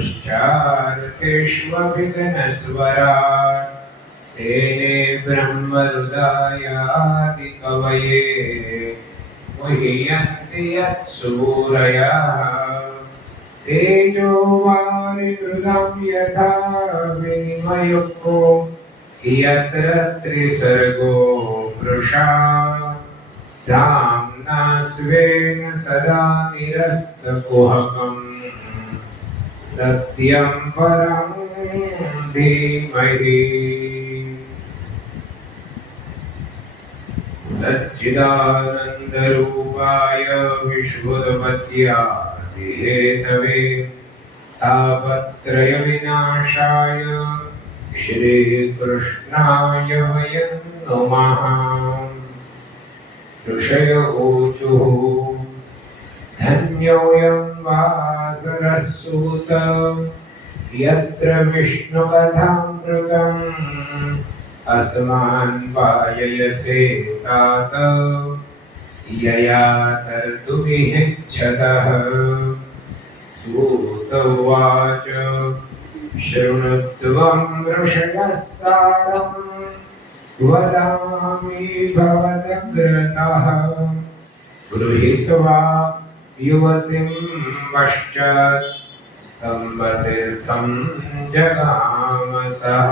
पश्चार्तेष्वभिघ्नस्वराट् तेने ब्रह्महृदायादिकवये मुह्यन्ति यत्सूरयः तेजो वारिमृगं यथा विनिमयो यत्र त्रिसर्गो वृषा धाम्ना स्वेन सदा निरस्तकुहकम् सत्यं परं धीमहि सच्चिदानन्दरूपाय विश्वोत्पत्त्यादिहेतवे तापत्रयविनाशाय श्रीकृष्णाय वयं नमः। ऋषय ऊचुः धन्योऽयं वासरसूत यत्र विष्णुकथामृतम् अस्मान् वाययसे तात यया तर्तुमिच्छतः। सूत उवाच शृणुत्वं ऋषयः सारं वदामि भवदग्रतः गृहीत्वा युवतिं पश्चात् स्तम्भतीर्थं जगाम सः।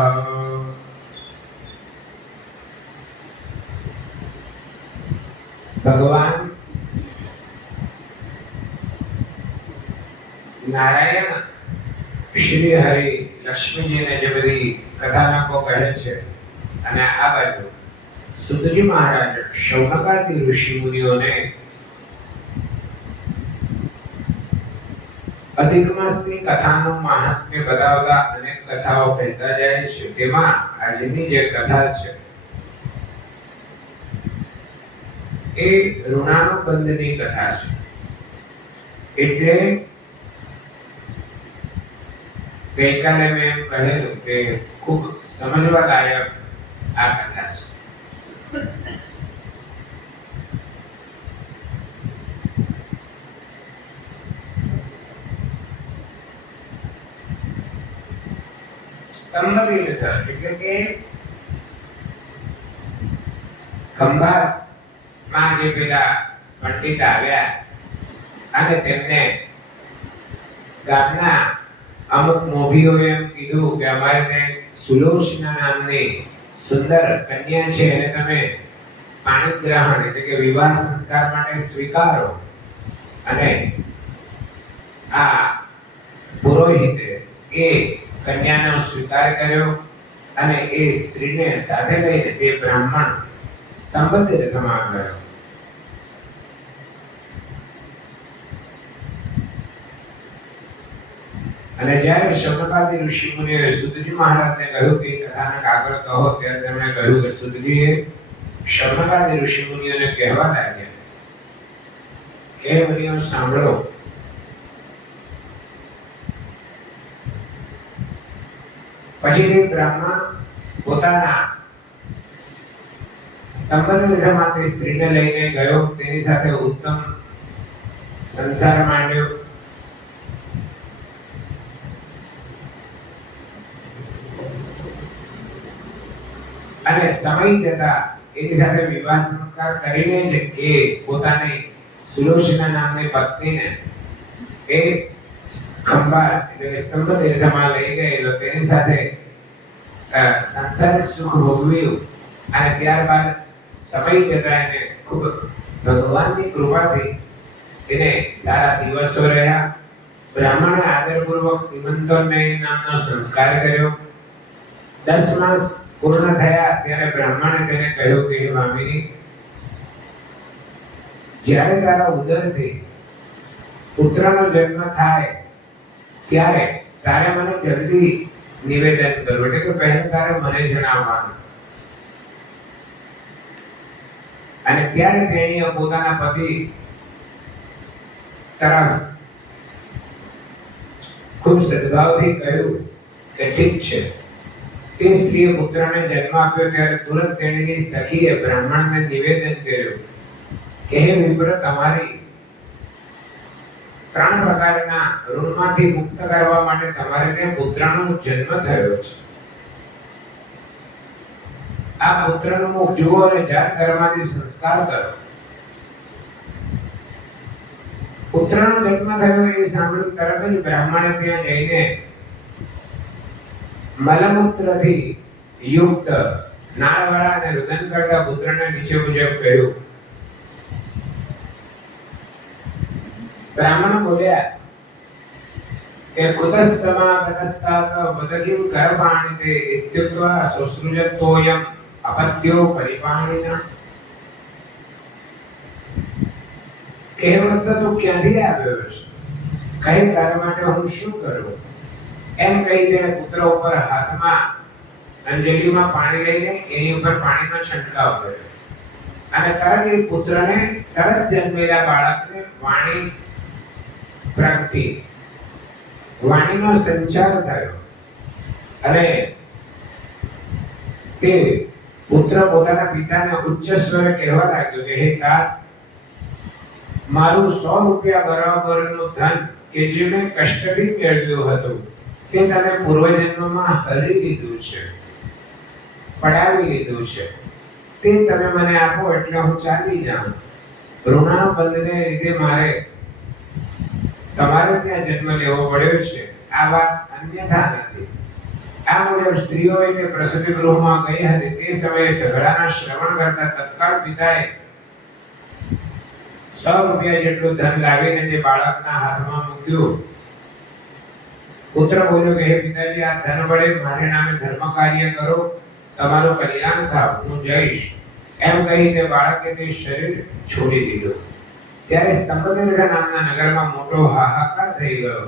भगवान नारायण श्री हरि लक्ष्मी जी ने જે બધી કથાનકો કહે છે અને આ બાજુ સુતજી મહારાજ શૌનકાદિ ઋષિ મુનિઓને અધિક માસની કથાનું મહાત્મ્ય બતાવતા અનેક કથાઓ કહેતા જાય છે। તેમાં આજની જે કથા છે એ ઋણાનુબંધની કથા છે। એટલે ગઈકાલે મેં એમ કહેલું કે ખૂબ સમજવા લાયક આ કથા છે। સ્તંભતીર્થ એટલે કે ખંભાતમાં જે પેલા પંડિત આવ્યા અને તેમને ગામના અમુક મોભીઓએ એમ કીધું કે અમારે ત્યાં સુલોચના નામની સુંદર કન્યા છે અને તમે પાણી ગ્રહણ એટલે કે વિવાહ સંસ્કાર માટે સ્વીકારો। અને આ પુરોહિતે એ કન્યાનો સ્વીકાર કર્યો અને એ સ્ત્રીને સાથે લઈને તે બ્રાહ્મણ સ્તંભતીર્થમાં ગયો। અને જ્યારે શૌનકાદિ ઋષિ મુનિઓએ સુતજી મહારાજને કહ્યું કે કથાના કાગળ કહો ત્યારે તેમણે કહ્યું કે સુતજીએ શૌનકાદિ ઋષિ મુનિઓને કહેવા લાગ્યા કે મુનિઓ સાંભળો, પછી તે બ્રાહ્મણ પોતાના સ્તંભતીર્થમાં તે સ્ત્રીને લઈને ગયો, તેની સાથે ઉત્તમ સંસાર માંડ્યો। અને સમય જતા એની સાથે વિવાહ સંસ્કાર કરીને જ એ પોતાની સુલોચના નામની પત્નીને એ ખંભાત એટલે સ્તંભતીર્થમાં લઈ ગયેલો, તેની સાથે સંસારિક સુખ ભોગવ્યું। અને ત્યારબાદ સમય જતા એને ખૂબ ભગવાનની કૃપાથી એને સારા દિવસો રહ્યા। બ્રાહ્મણે આદરપૂર્વક સીમંતોન્નયન નામનો સંસ્કાર કર્યો। 10 માસ પૂર્ણ થયા ત્યારે બ્રાહ્મણે તેને કહ્યું કે હે મામિની, જ્યારે તારા ઉદરથી પુત્રનો જન્મ થાય ત્યારે તારે મને જલ્દી નિવેદન કરવું, એટલે કે પહેલા તારે મને જણાવવાનું। અને ત્યારે તેણીએ પોતાના પતિ તરફ ખૂબ સદભાવથી કહ્યું કે ઠીક છે। તે સ્ત્રીએ પુત્રને જન્મ આપ્યો ત્યારે તુરંત તેણીની સખીએ બ્રાહ્મણને નિવેદન કર્યું કે હે વિપ્ર, તમારી ત્રણ પ્રકારના ઋણમાંથી મુક્ત કરવા માટે તમારે ત્યાં પુત્રનો જન્મ થયો છે. આ પુત્રનું મુખ જુઓ અને જાત કર્મમાંથી સંસ્કાર કરો. પુત્રનો જન્મ થયો એ સાંભળી તરત જ બ્રાહ્મણે ત્યાં જઈને મલમૂત્રથી યુક્ત નાળવાળા અને રુદન કરતા પુત્રને નીચે મુજબ કહ્યું. બ્રાહ્મણ બોલ્યા કે કુતસ્સમાગતસ્તાત વદકિં કરપાણિતે ઇત્યુક્ત્વા સુસૃજતોયમ અપત્યો પરિપાણિના. કે વત્સ તું ક્યાંથી આવ્યો છે? કઈ તારા માટે હું શું કરું? એમ કહી તેણે પુત્ર ઉપર હાથમાં અંજલિમાં પાણી લઈને એની ઉપર પાણીનો છંટકાવ કર્યો અને તરત એ પુત્રને તરત જન્મેલા બાળકને વાણી પ્રગટી વાણીનો સંચાર થયો અને તે પુત્ર પોતાના પિતાને ઉચ્ચ સ્વરે કહેવા લાગ્યો કે હે तात, મારું 100 રૂપિયા બરાબરનું ધન કે જે મેં કષ્ટથી મેળવ્યું હતું તે તમે પૂર્વજન્મમાં હરી લીધું છે, પડાવી લીધું છે. તે તમે મને આપો એટલે હું ચાલી જાઉં. ઋણાનો બંધને લીધે મારે તમારે ત્યાં જન્મ લેવો પડ્યો છે. આ વાત અન્યથા નથી. આ મુજબ સ્ત્રીઓએ તે પ્રસૂતિ ગૃહમાં ગઈ હતી. તે સમયે સઘળાના શ્રવણ કરતા તત્કાળ પિતાએ 100 રૂપિયા જેટલું ધન લાવીને તે બાળકના હાથમાં મૂક્યું. પુત્ર બોલ્યો કે હે પિતાજી, આ ધન વડે મારે નામે ધર્મ કાર્ય કરો, તમારું કલ્યાણ થાવ, હું જઈશ. એમ કહી તે બાળકે તે શરીર છોડી દીધું. ત્યારે સ્તંભતીર્થ નામના નગરમાં મોટો હાહાકાર થઈ ગયો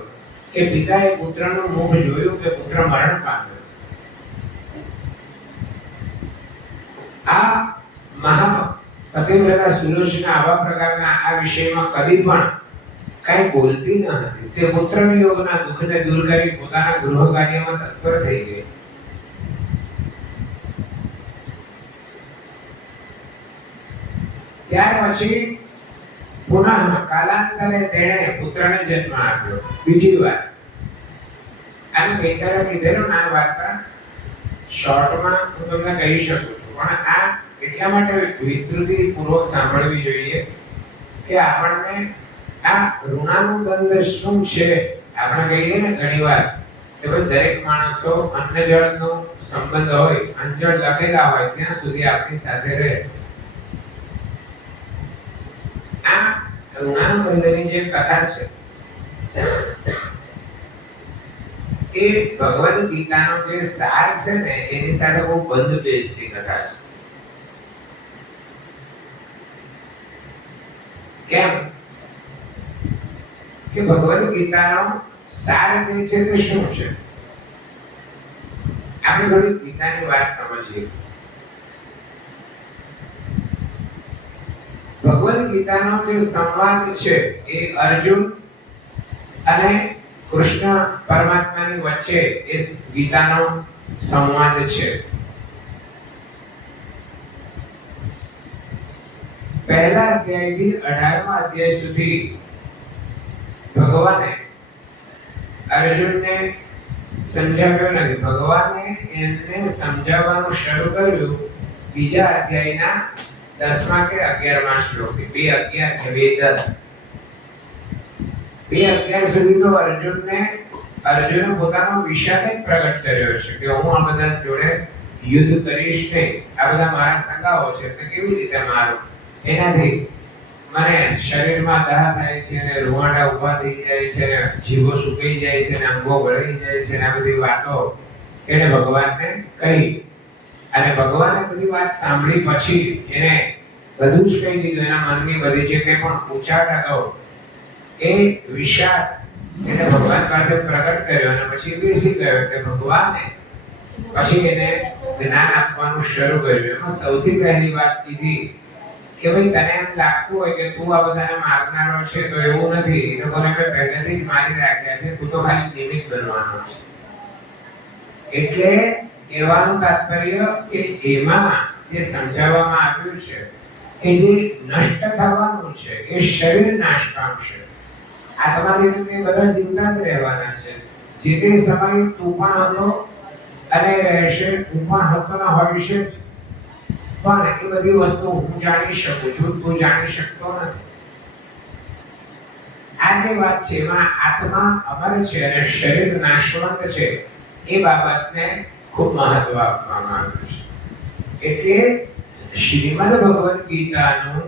કે પિતાએ પુત્રનું મુખ જોયું કે પુત્ર મરણ પામ્યો. આ મહાપતિવ્રતા સુલોચના આવા પ્રકારના આ વિષયમાં કદી પણ કઈ બોલતી ન હતી. તે પુત્ર વિયોગના દુઃખને દૂર કરી પોતાના ગૃહ કાર્યમાં તત્પર થઈ ગઈ. ત્યાર પછી પુનઃ કાલાંતરે તેણે પુત્રને જન્મ આપ્યો બીજી વાર. આને ગઈકાલે કીધેલું આ વાર્તા શોર્ટમાં હું તમને કહી શકું છું, પણ આ એટલા માટે વિસ્તૃતિ પૂર્વક સાંભળવી જોઈએ કે આપણને આ ઋણાનું બંધ શું છે. આપણે કહીએ ને ઘણીવાર કે ભાઈ દરેક માણસો અન્ન જળનો સંબંધ હોય, અંજળ લખેલા હોય ત્યાં સુધી આપણી સાથે રહે. આ ઋણાનું બંધની જે કથા છે એ ભગવદ ગીતાનો જે સાર છે ને એની સાથે બહુ બંધ બેસતી કથા છે. કેમ કે ભગવદ ગીતાનો સાર જે છે તે શું છે? આપણે થોડી ગીતાની વાત સમજીએ. ભગવદ ગીતાનો જે સંવાદ છે એ અર્જુન અને કૃષ્ણ પરમાત્માની વચ્ચે એ ગીતાનો સંવાદ છે. પહેલા અધ્યાયથી 18મા અધ્યાય સુધી ભગવાને અર્જુનને સમજાવ્યો નથી. ભગવાને એમને સમજાવવાનું શરૂ કર્યું બીજા અધ્યાયના 10મા કે 11મા શ્લોકથી. 2:11 કે 2:10. 2:11 સુધી તો અર્જુને પોતાનો વિષાદ પ્રગટ કર્યો છે કે હું આ બધા જોડે યુદ્ધ કરીશ નહીં. આ બધા મારા સગાઓ છે, તો કેવી રીતે મારું? એનાથી મને શરીરમાં દાહ થાય છે અને રૂવાડા ઊભા થઈ જાય છે, જીવો સુકાઈ જાય છે અને અંગો વળી જાય છે. આ બધી વાતો એને ભગવાનને કહી અને ભગવાને બધી વાત સાંભળી પછી એને બધું જ કહી દીધું. એના મનની બધી જે કંઈ પણ પૂછાટ હતો એ વિષાદ એને ભગવાન પાસે પ્રગટ કર્યો અને પછી બેસી ગયો. કે ભગવાને પછી એને જ્ઞાન આપવાનું શરૂ કર્યું. એમાં સૌથી પહેલી વાત કીધી કે ભાઈ તને એમ લાગતું હોય કે તું આ બધાને મારનારો છે, તો એવું નથી. એ લોકોને મેં પહેલેથી જ મારી રાખ્યા છે, તું તો ખાલી નિમિત્ત બનવાનો છે. એટલે કહેવાનું તાત્પર્ય કે એમાં જે સમજાવવામાં આવ્યું છે કે જે નષ્ટ થવાનું છે એ શરીર નાશ પામશે. આત્માથી તો તે બધા જીવતા જ રહેવાના છે. જે તે સમયે તું પણ હતો અને રહેશે, હું પણ હતો ને હોઈશ જ. પણ એ બધી વસ્તુ હું જાણી શકું છું, તું જાણી શકતો નથી. આ જે વાત છે એમાં આત્મા અમર છે અને શરીર નાશવંત છે, એ બાબતને ખૂબ મહત્વ આપવામાં આવ્યું છે. એટલે શ્રીમદ ભગવદ ગીતાનું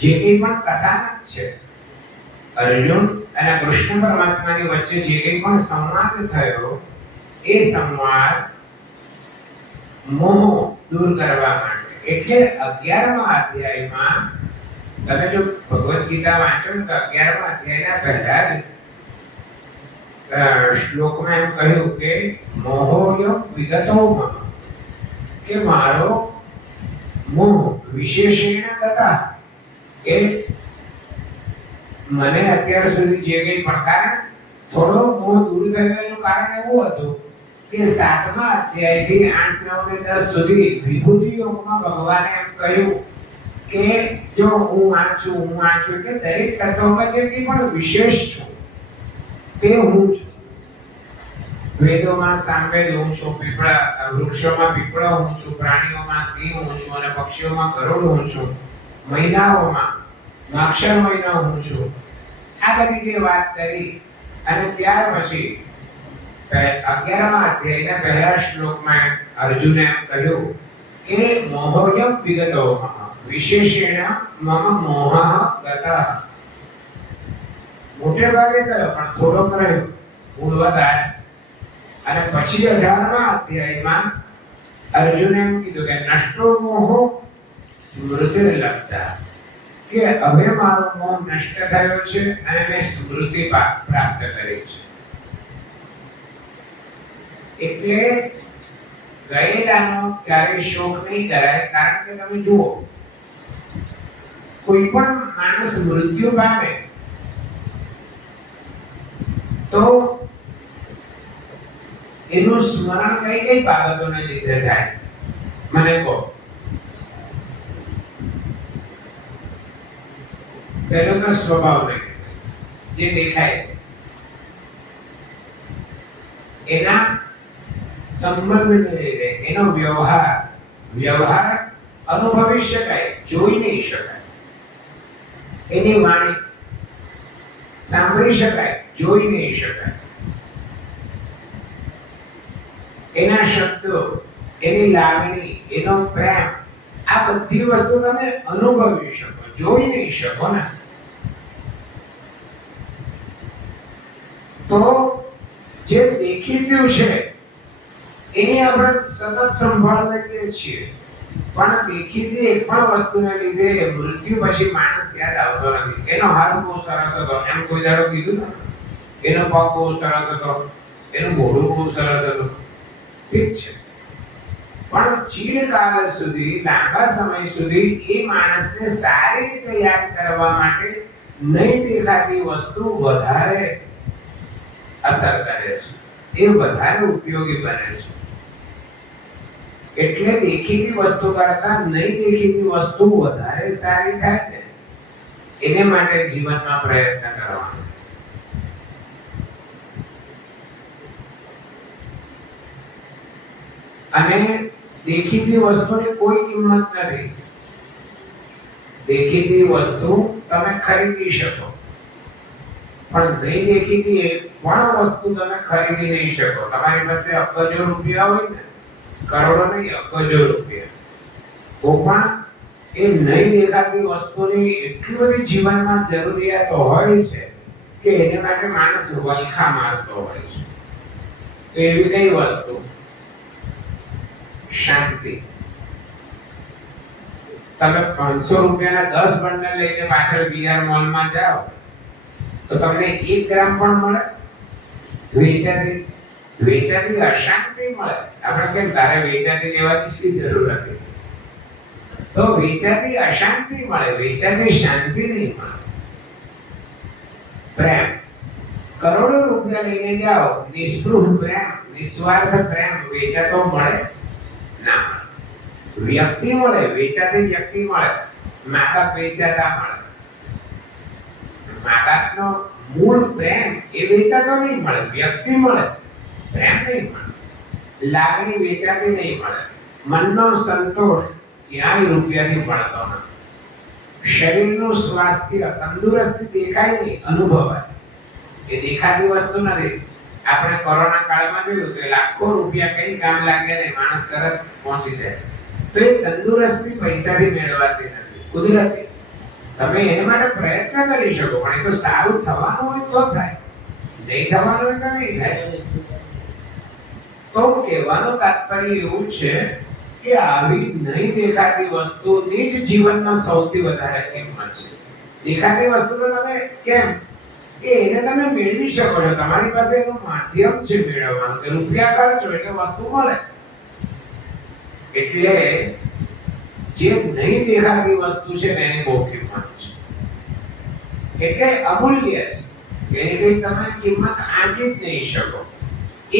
જે કંઈ પણ કથાનક છે, અર્જુન અને કૃષ્ણ પરમાત્માની વચ્ચે જે કંઈ પણ સંવાદ થયો, એ સંવાદ મોહ દૂર કરવા માટે. એટલે 11મા અધ્યાયમાં તમે જો ભગવદ ગીતા વાંચો તો 11મા અધ્યાયના પહેલા જ શ્લોકમાં એમ કહ્યું કે મોહોયમ વિગતો મમ, કે મારો મોહ વિશેષેણ ગતા, કે મને અત્યાર સુધી જે કંઈ પણ કારણ થોડો મોહ દૂર થયો એનું કારણ એવું હતું કે 7મા અધ્યાયથી 8, 9 ને 10 સુધી વિભૂતિ યોગમાં ભગવાને એમ કહ્યું કે જો હું આ છું કે દરેક તત્વમાં જે કંઈ પણ વિશેષ છું તે હું છું. વેદોમાં સામવેદ હું છું, વૃક્ષોમાં પીપળો હું છું, પ્રાણીઓમાં સિંહ હું છું અને પક્ષીઓમાં ગરુડ હું છું, મહિનાઓમાં માક્ષર મહિના હું છું. આ બધી જે વાત કરી અને ત્યાર પછી 11મા અધ્યાયના પહેલા શ્લોકમાં અર્જુને એમ કહ્યું કે મોહોયમ વિગતો વિશેષેણ મમ મોહઃ ગતઃ. મોટે ભાગે કયો પણ થોડોક રહ્યો, મૂળવત આ છે. અને પછી 18મા અધ્યાયમાં અર્જુને એમ કીધું કે નષ્ટો મોહો સ્મૃતિર્લબ્ધા, કે હવે મારો મોહ નષ્ટ થયો છે અને મેં સ્મૃતિ પ્રાપ્ત કરી છે. એટલે ગયેલાનો ક્યારેય શોક નહીં કરાય. કારણ કે તમે જુઓ, કોઈ પણ માણસ મૃત્યુ પામે તો એનું સ્મરણ કઈ કઈ બાબતોને લીધે થાય, મને કહો. પહેલો તો સ્વભાવ જે દેખાય, એના સંબંધને લીધે, એનો વ્યવહાર અનુભવી શકાય, જોઈ નહીં શકાય. એની વાણી સાંભળી શકાય, જોઈ નહીં શકાય. એના શબ્દો, એની લાગણી, એનો પ્રેમ, આ બધી વસ્તુ તમે અનુભવી શકો, જોઈ નહીં શકો ને. તો જે દેખીતું છે એની આપણે સતત સંભાળ લઈએ છીએ, પણ દેખીતી એક પણ વસ્તુને લીધે મૃત્યુ પછી માણસ યાદ આવતો નથી. એનો હાથ બહુ સરસ હતો, એમ કોઈ દાડો કીધું ને? એનો પગ બહુ સરસ હતો, એનું મોઢું બહુ સરસ હતું, ઠીક છે. પણ ચિરકાલ સુધી, લાંબા સમય સુધી એ માણસને સારી રીતે યાદ કરવા માટે નહીં દેખાતી વસ્તુ વધારે અસર કરે છે, એ વધારે ઉપયોગી બને છે. એટલે દેખીતી વસ્તુ કરતા નહીં દેખીતી વસ્તુ વધારે સારી થાય ને, એને માટે જીવનમાં પ્રયત્ન કરવાનો. અને દેખીતી વસ્તુની કોઈ કિંમત નથી. દેખીતી વસ્તુ તમે ખરીદી શકો, પણ નહીં દેખીતી એક પણ વસ્તુ તમે ખરીદી નહીં શકો. તમારી પાસે અબજો રૂપિયા હોય ને, કરોડો નહીં, અબજો રૂપિયા, તો પણ એ નહીં દેખાતી વસ્તુની એટલી બધી જીવનમાં જરૂરિયાતો હોય છે કે એને માટે માણસ વલખા મારતો હોય છે. તો એવી કઈ વસ્તુ? શાંતિ. તમે 500 રૂપિયાના 10 બંડલ લઈને પાછળ બીઆર મોલમાં જાઓ તો તમને 1 ગ્રામ પણ મળે? વેચાતી અશાંતિ મળે. આપણે કેમ તારે વેચાતી લેવાની શી જરૂર હતી? તો વેચાતી અશાંતિ મળે, વેચાતી શાંતિ નહીં મળે. પ્રેમ, કરોડો રૂપિયા લઈને જાઓ, નિસ્પૃહ પ્રેમ, નિસ્વાર્થ પ્રેમ વેચાતો મળે ના. વ્યક્તિ મળે, વેચાતી વ્યક્તિ મળે. મા બાપ વેચાતા મળે. મા બાપનો મૂળ પ્રેમ એ વેચાતો નહીં મળે, વ્યક્તિ મળે, પ્રેમ નહીં મળે, લાગણી વેચાતી નહીં મળે, મનનો સંતોષ ક્યાંય રૂપિયાથી મળતો નથી, શરીરનું સ્વાસ્થ્ય તંદુરસ્તી દેખાય નહીં, અનુભવાય, એ દેખાતી વસ્તુ નથી. આપણે કોરોના કાળમાં જોયું કે લાખો રૂપિયા કઈ કામ લાગે ને માણસ તરત પહોંચી જાય. તો એ તંદુરસ્તી પૈસાથી મેળવાતી નથી, કુદરતી. તમે એના માટે પ્રયત્ન કરી શકો, પણ એ તો સારું થવાનું હોય તો થાય, નહીં થવાનું હોય તો નહીં થાય. તો કહેવાનું તાત્પર્ય એવું છે કે આવી નહીં દેખાતી વસ્તુની જ જીવનમાં સૌથી વધારે કિંમત છે. દેખાતી વસ્તુ તો તમે કેમ કે એને તમે મેળવી શકો છો, તમારી પાસે એનું માધ્યમ છે મેળવવાનું, કે રૂપિયા ખર્ચો એટલે વસ્તુ મળે. એટલે જે નહીં દેખાતી વસ્તુ છે ને એની બહુ કિંમત છે, એટલે અમૂલ્ય છે, એની કઈ તમે કિંમત આંકી જ નહીં શકો. એ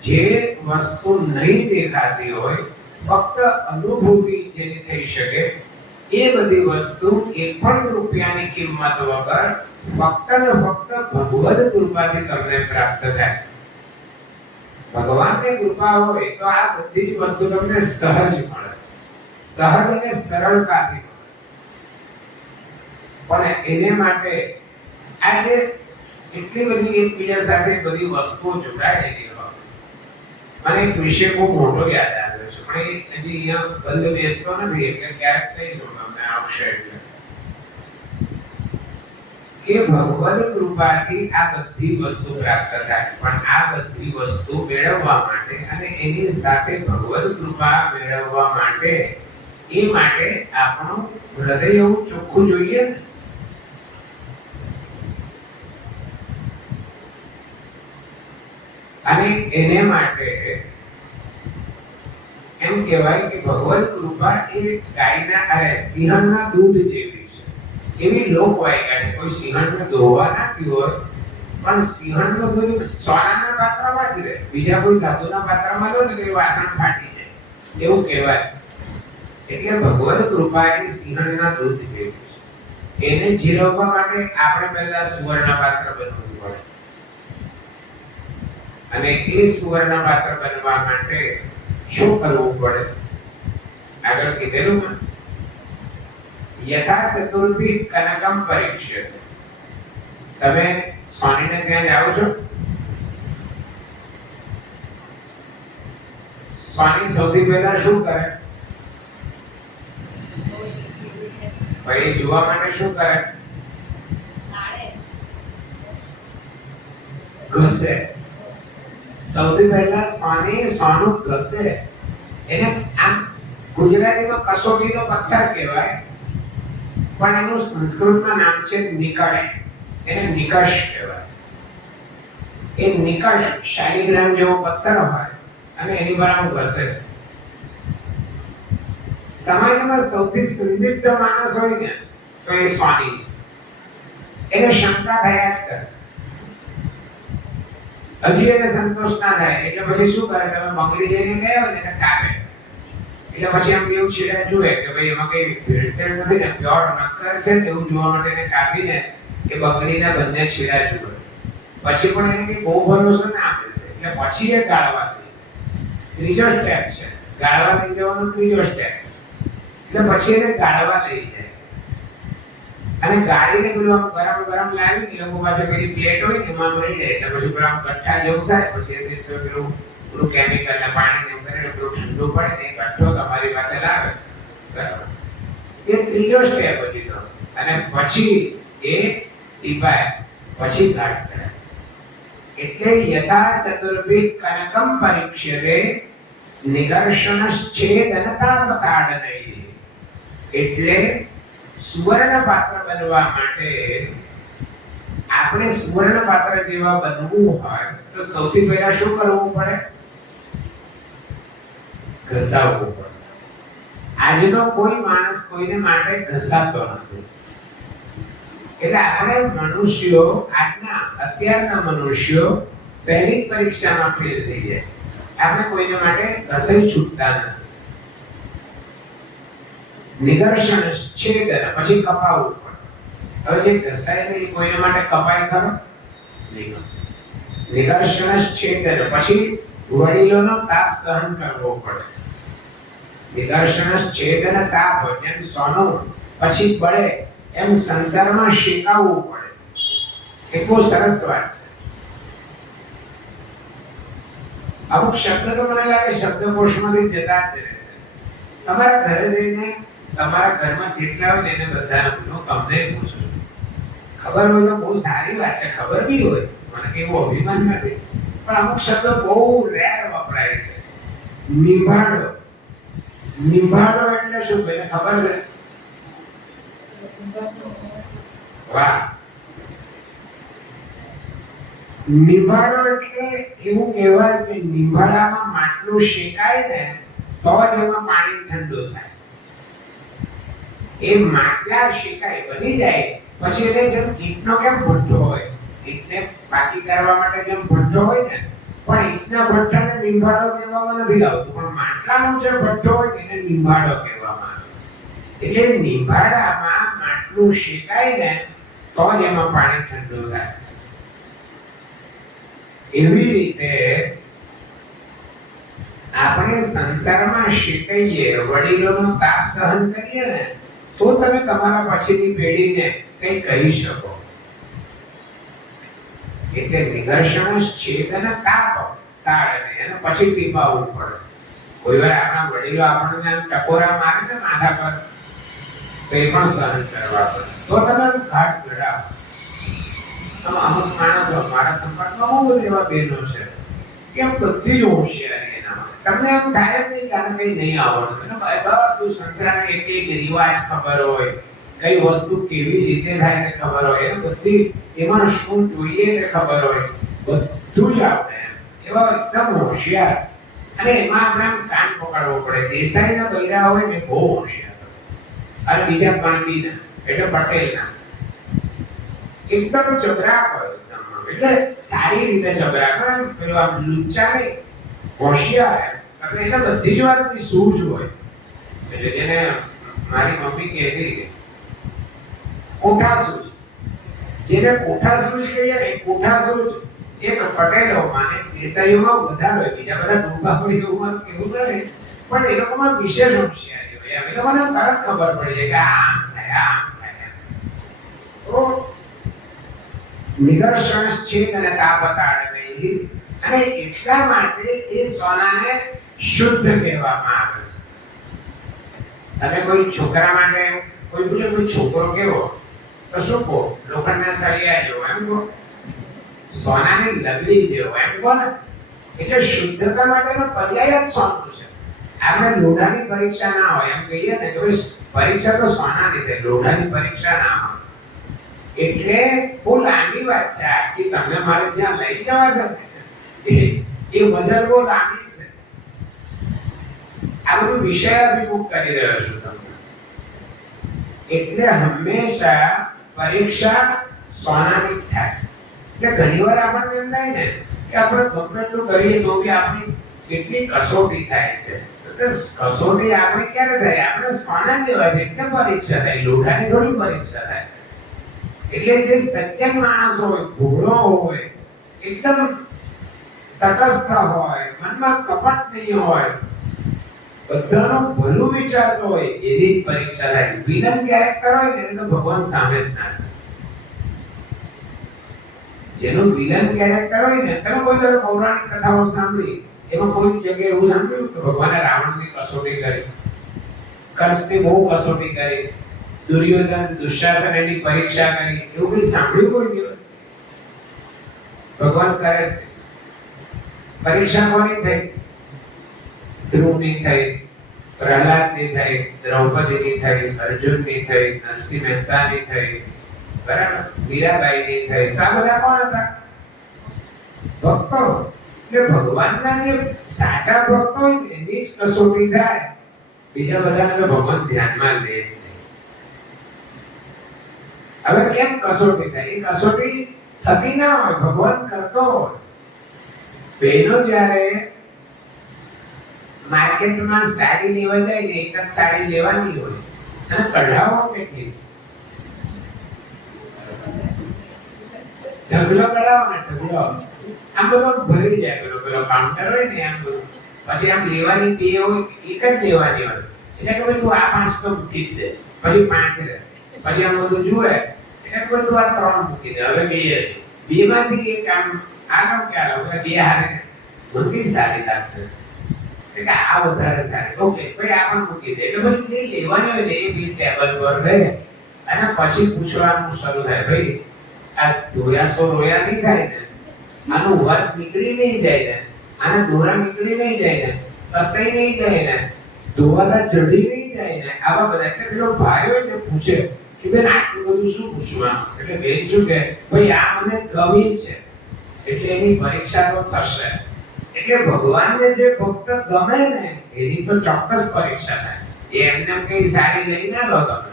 જે વસ્તુ નહીં દેખાતી હોય, ફક્ત અનુભૂતિ જેની થઈ શકે, એ બધી વસ્તુ એક પણ રૂપિયાની કિંમત વગર ફક્ત ને ફક્ત ભગવદ કૃપાથી તમને પ્રાપ્ત થાય. ભગવાનની કૃપા હોય તો આ બધી જ વસ્તુ તમને સહજ મળે, સહજ અને સરળતાથી મળે. પણ એને માટે આજે એટલી બધી એકબીજા સાથે બધી વસ્તુઓ જોડાયેલી હોય. મને એક વિષય બહુ મોટો યાદ આવ્યો છે, પણ એ હજી અહીંયા બંધ બેસતો નથી, એટલે ક્યારેક કહીશું તમને આવશે એટલે. કે ભગવદ કૃપાથી આ બધી વસ્તુ પ્રાપ્ત થાય, પણ આ બધી વસ્તુ મેળવવા માટે અને એની સાથે ભગવદ કૃપા મેળવવા માટે એ માટે આપણું હૃદય એવું ચોખ્ખું જોઈએ ને. અને એને માટે એમ કહેવાય કે ભગવદ કૃપા એ ગાયના અરે સિંહણના દૂધ જેવી છે, એવી લોકવાયકા છે. કોઈ સિંહણને દોવા નાખ્યું હોય, પણ સિંહણનું દૂધ સોનાના પાત્રમાં જ રહે, બીજા કોઈ ધાતુના પાત્રમાં લો ને તો એ વાસણ ફાટી જાય, એવું કહેવાય. એટલે ભગવદ કૃપા એ સિંહણના દૂધ જેવી છે. એને જીરવવા માટે આપણે પહેલા સુવર્ણ પાત્ર બનવું પડે, અને એ સુવર્ણ પાત્ર બનવા માટે શું કરવું પડે? આગળ કીધેલું ને, યથા ચતુર્ભી કનકમ પરીક્ષ્યતે. તમે સ્વામીને ત્યાં જાઓ છો, સ્વામી સૌથી પહેલા શું કરે? ભાઈ જોવા માટે શું કરે? ઘસે. સૌથી પહેલા સ્વામી સોનું ઘસે. એને આમ ગુજરાતીમાં કસોટીનો પથ્થર કહેવાય, પણ એનું સંસ્કૃતમાં નામ છે નિકષ. એને નિકષ કહેવાય. એ નિકષ શાલિગ્રામ જેવો પથ્થર હોય અને એની પર આમ ઘસે. સમાજમાં સૌથી સંદિગ્ધ માણસ હોય ને તો એ સ્વામી છે. એને શંકા થયા જ કરે, હજી એને સંતોષ ના થાય, એટલે પછી શું કરે? તમે બંગડી લઈને ગયા હોય ને એને કાપે. એટલે પછી આમ એવું છેડા જુએ કે ભાઈ એમાં કઈ ભેળસેળ નથી ને, પ્યોર નક્કર છે ને, એવું જોવા માટે એને કાપીને એ બંગડીના બંને છેડા જુએ. પછી પણ એને કઈ બહુ ભરોસો ના આપે છે, એટલે પછી એ ગાળવા દે. ત્રીજો સ્ટેપ છે, ગાળવા લઈ જવાનો ત્રીજો સ્ટેપ. એટલે પછી એને ગાળવા લઈ જાય, અને ગાડીને પેલું આમ ગરમ ગરમ લાવી એ લોકો પાસે પેલી પ્લેટ હોય ને એમાં ભરી દે. એટલે પછી પેલું આમ કઠ્ઠા જેવું થાય, પછી એ સીધું પેલું થોડું કેમિકલ ને પાણી ને કરે, પેલું ઠંડુ પડે ને કઠ્ઠો તમારી પાસે લાવે. બરાબર, એ ત્રીજો સ્ટેપ હતી તો. અને પછી એ ટીપાય, પછી ઘાટ કરે. એટલે યથા ચતુર્ભી કનકમ પરીક્ષ્યતે નિદર્શનશ્ચેદનતાપતાડનૈ. એટલે સુવર્ણ પાત્ર બનવા માટે આપણે સુવર્ણ પાત્ર જેવા બનવું હોય તો સૌથી પહેલા શું કરવું પડે? ઘસાવવું પડે. આજનો કોઈ માણસ કોઈને માટે ઘસાતો નથી. એટલે આપણે મનુષ્યો, આજના અત્યારના મનુષ્યો પહેલી પરીક્ષામાં ફેલ થઈ જાય. આપણે કોઈને માટે ઘસાઈ છૂટતા નથી. નિદર્શન છેદન, પછી કપાવવું પડે. હવે જે ઘસાય ને એ કોઈને માટે કપાય ખરો નહીં. નિદર્શન છેદન પછી વડીલોનો તાપ સહન કરવો પડે. નિદર્શન છેદન તાપ જેમ સોનું પછી બળે એમ સંસારમાં શેકાવવું પડે. એટલું સરસ વાત છે. અમુક શબ્દ તો મને લાગે શબ્દકોશમાંથી જતા જ રહેશે. તમારા ઘરે જઈને તમારા ઘરમાં જેટલા હોય ને એને બધાને પૂછો. તમને પૂછો, ખબર હોય તો બહુ સારી વાત છે, ખબર બી હોય, મને કેવું અભિમાન નથી, પણ અમુક શબ્દો બહુ રેર વપરાય છે. નિંભાડો. નિંભાડો એટલે શું ભાઈને ખબર છે? વાહ. નિંભાડો એટલે એવું કહેવાય કે નિંભાડામાં માટલું શેકાય ને તો જ એમાં પાણી ઠંડુ થાય. એ માટલા શેકાય બની જાય પછી એટલે જેમ ઈંટનો કેમ ભઠ્ઠો હોય, ઈંટને પાકી કરવા માટે જેમ ભઠ્ઠો હોય ને, પણ ઈંટના ભઠ્ઠાને નિંભાડો કહેવામાં નથી આવતું, પણ માટલાનો જે ભઠ્ઠો હોય એને નિંભાડો કહેવામાં આવે. એટલે નિંભાડામાં માટલું શેકાય ને તો જ એમાં પાણી ઠંડુ થાય. એવી રીતે આપણે સંસારમાં શીખાઈએ, વડીલોનો તાપ સહન કરીએ ને તો તમે તમારા પછીની પેઢીને કંઈ કહી શકો. એટલે નિદર્શન છેદન તાપ તાળને એને પછી ટીપાવવું પડે. કોઈ વાર આપણા વડીલો આપણને ટકોરા મારે ને માથા પર તો એ પણ સહન કરવા પડે. તો તમે ઘાટ ઘડાવો. અમુક માણસો મારા સંપર્કમાં બહુ બધા એવા બહેનો છે કે બધી જ હોશિયારી એનામાં. તમને એમ થાય જ નહીં કે કંઈ નહીં આવડતું. બધું સંસારના એક એક રિવાજ ખબર હોય, કઈ વસ્તુ કેવી રીતે થાય તે ખબર હોય, એને બધી એમાં શું જોઈએ તે ખબર હોય, બધું જ આપણે એવા એકદમ હોશિયાર. અને એમાં આપણે આમ કાન પકડવો પડે. દેસાઈના બૈરા હોય ને બહુ હોશિયાર, અને બીજા કણબીના એટલે પટેલના એકદમ ચબરાક હોય. એટલે સારી રીતે ચબરાક, પેલો આમ લુચ્ચા નહીં, હોશિયાર. એટલે એને બધી જ વાતની સૂઝ હોય. એટલે જેને મારી મમ્મી કહેતી કોઠા સૂઝ, જેને કોઠા સૂઝ કહીએ ને, કોઠા સૂઝ એક પટેલોમાં ને દેસાઈઓમાં વધારે હોય. બીજા બધા ડૂંગાઓમાં એવું નથી, પણ એ લોકોમાં વિશેષ હોશિયારી હોય. એ લોકોને તરત ખબર પડી જાય કે આમ થાય આમ થાય. તો નિદર્શન છેદ અને તાપ તાળને, અને એટલા માટે એ સોનાને શુદ્ધ કહેવામાં આવે છે. તમે કોઈ છોકરા માટે કોઈ પૂછે કોઈ છોકરો કેવો, તો શું કહો? લોખંડના સળિયા જેવો એમ કહો, સોનાની લગડી જેવો એમ કહો ને. એટલે શુદ્ધતા માટેનો પર્યાય જ સોનું છે. આપણે લોઢાની પરીક્ષા ના હોય એમ કહીએ ને કે પરીક્ષા તો સોનાની થાય, લોઢાની પરીક્ષા ના હોય. એટલે બહુ લાંબી વાત છે આખી. તમને મારે જ્યાં લઈ જવા છે એ વજન બહુ લાંબી છે. આ બધું વિષય અભિમુખ કરી રહ્યો છું તમને. એટલે હંમેશા પરીક્ષા સોનાની થાય. એટલે ઘણીવાર આપણને એમ થાય ને કે આપણે ગમે એટલું કરીએ તો બી આપણી કેટલી કસોટી થાય છે. કસોટી આપણે ક્યારે થાય? આપણે સોના જેવા છે એટલે પરીક્ષા થાય, લોઢાની થોડી પરીક્ષા થાય. એટલે જે સજ્જન માણસ હોય, ભોળો હોય, એકદમ તટસ્થ હોય, મનમાં કપટ નહીં હોય, બધાનું ભલું વિચારતો હોય, એની પરીક્ષા થાય. વિલન કેરેક્ટર હોય ને તો ભગવાન સામે જ ના. જેનું વિલન કેરેક્ટર હોય ને, તમે કોઈ દર પૌરાણિક કથાઓ સાંભળી, એમાં કોઈ જગ્યાએ એવું સાંભળ્યું કે ભગવાને રાવણની કસોટી કરી, કંસની બહુ કસોટી કરી, દુર્યોધન દુશાસન એની પરીક્ષા કરી, એવું કંઈ સાંભળ્યું કોઈ દિવસ? ભગવાન કરે. પરીક્ષા કોની થઈ? ધ્રુવની થઈ, પ્રહલાદની થઈ, દ્રૌપદીની થઈ, અર્જુનની થઈ, નરસિંહ મહેતાની થઈ, બરાબર, મીરાબાઈની થઈ. આ બધા કોણ હતા? ભક્તો. એટલે ભગવાનના જે સાચા ભક્તો હોય ને એની જ કસોટી થાય. બીજા બધાને તો ભગવાન ધ્યાનમાં લે. હવે કેમ કસોટી થાય? એ કસોટી થતી ના હોય, ભગવાન કરતો હોય. બહેનો જ્યારે માર્કેટમાં સાડી લેવા જાય ને, એક જ સાડી લેવાની હોય અને કઢાવો કેટલી. ઢગલો કરાવો ને ઢગલો આમ બધો ભરી જાય પેલો કાઉન્ટર હોય ને આમ બધું પછી આમ લેવાની બે હોય એક જ લેવાની હોય એટલે કે ભાઈ તું આ 5 તો મૂકી જ દે પછી 5 રહે પછી આમ બધું જુએ એટલે કે તું આ 3 મૂકી દે હવે બે માંથી એક આમ આ કામ ક્યાં હવે બે હારે મૂકી સારી લાગશે એટલે આ વધારે સારી ઓકે ભાઈ આ પણ મૂકી દે એટલે પછી જે લેવાની હોય ને એ બી ટેબલ પર રહે અને પછી પૂછવાનું શરૂ થાય ભાઈ આ ધોયા રોયા નહીં થાય ને આનું વર્ક નીકળી નહીં જાય ને આના દોરા નીકળી નહીં જાય ને તસાઈ નહીં જાય ને ધોવાતા જડી નહીં જાય ને આવા બધા એટલે પેલો ભાઈ હોય ને પૂછે કે બેન આટલું બધું શું પૂછવાનું એટલે બેન શું કહે ભાઈ આ મને ગમે છે એટલે એની પરીક્ષા તો થશે એટલે ભગવાનને જે ભક્ત ગમે ને એની તો ચોક્કસ પરીક્ષા થાય એમને કઈ સારી લઈ ના લો તમે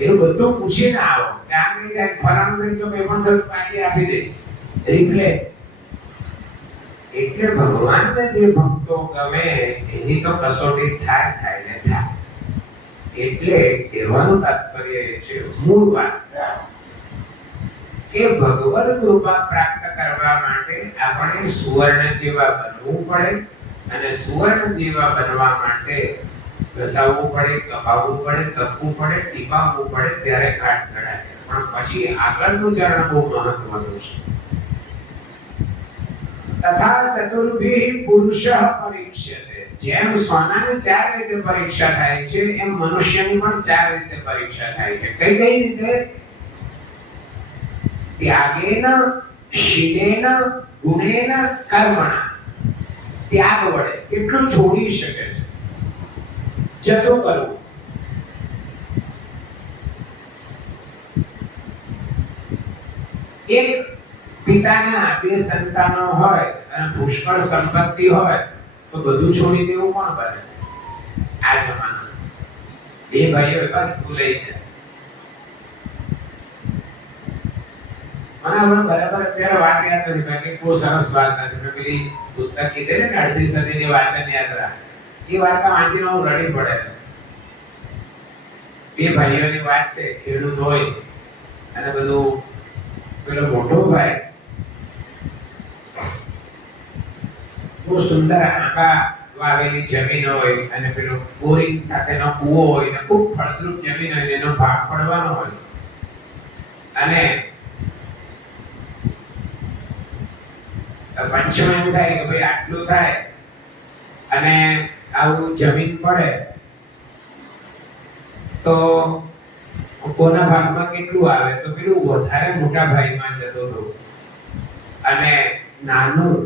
એનું બધું પૂછીને આવો કે આમ નહીં જાય ફલાણું થઈ ગયું મેં પણ થયું પાછી આપી દઈશ રિપ્લેસ એટલે ભગવાનને જે ભક્તો ગમે એની તો કસોટી થાય ને થાય એટલે કહેવાનું તાત્પર્ય એ છે મૂળ વાત કે ભગવદ કૃપા પ્રાપ્ત કરવા માટે આપણે સુવર્ણ જેવા બનવું પડે અને સુવર્ણ જેવા બનવા માટે ઘસાવવું પડે કપાવવું પડે તપવું પડે ટીપાવવું પડે ત્યારે ઘાટ ઘડાય પણ પછી આગળનું ચરણ બહુ મહત્વનું છે તથા ચતુર્ભિઃ પુરુષઃ પરીક્ષ્યતે જેમ સોનાની 4 રીતે પરીક્ષા થાય છે એમ મનુષ્યની પણ 4 રીતે પરીક્ષા થાય છે કઈ રીતે ત્યાગેન શીલેન ગુણેન કર્મણ ત્યાગ વડે કેટલું છોડી શકે છે જતું કરવું એક પિતાના 2 સંતાનો હોય અને પુષ્કળ સંપત્તિ હોય તો બધું છોડી દેવું કોણ બને આ જમાનામાં 2 ભાઈઓ બધું લઈ જાય મને હમણાં બરાબર અત્યારે વાત યાદ નથી બાકી બહુ સરસ વાર્તા છે મેં પેલી પુસ્તક કીધે ને 18મી સદીની વાચન યાત્રા એ વાર્તા વાંચીને હું રડી પડે 2 ભાઈઓની વાત છે ખેડૂત હોય અને બધું પેલો મોટો ભાઈ બહુ સુંદર આંબા વાવેલી જમીન હોય અને પેલો બોરિંગ સાથેનો કૂવો હોય ને ખૂબ ફળદ્રુપ જમીન હોય એનો ભાગ પડવાનો હોય અને પંચમ એમ થાય કે ભાઈ આટલું થાય અને આવું જમીન પડે તો કોના ભાગમાં કેટલું આવે તો પેલું વધારે મોટા ભાઈમાં જતો હતો અને નાનું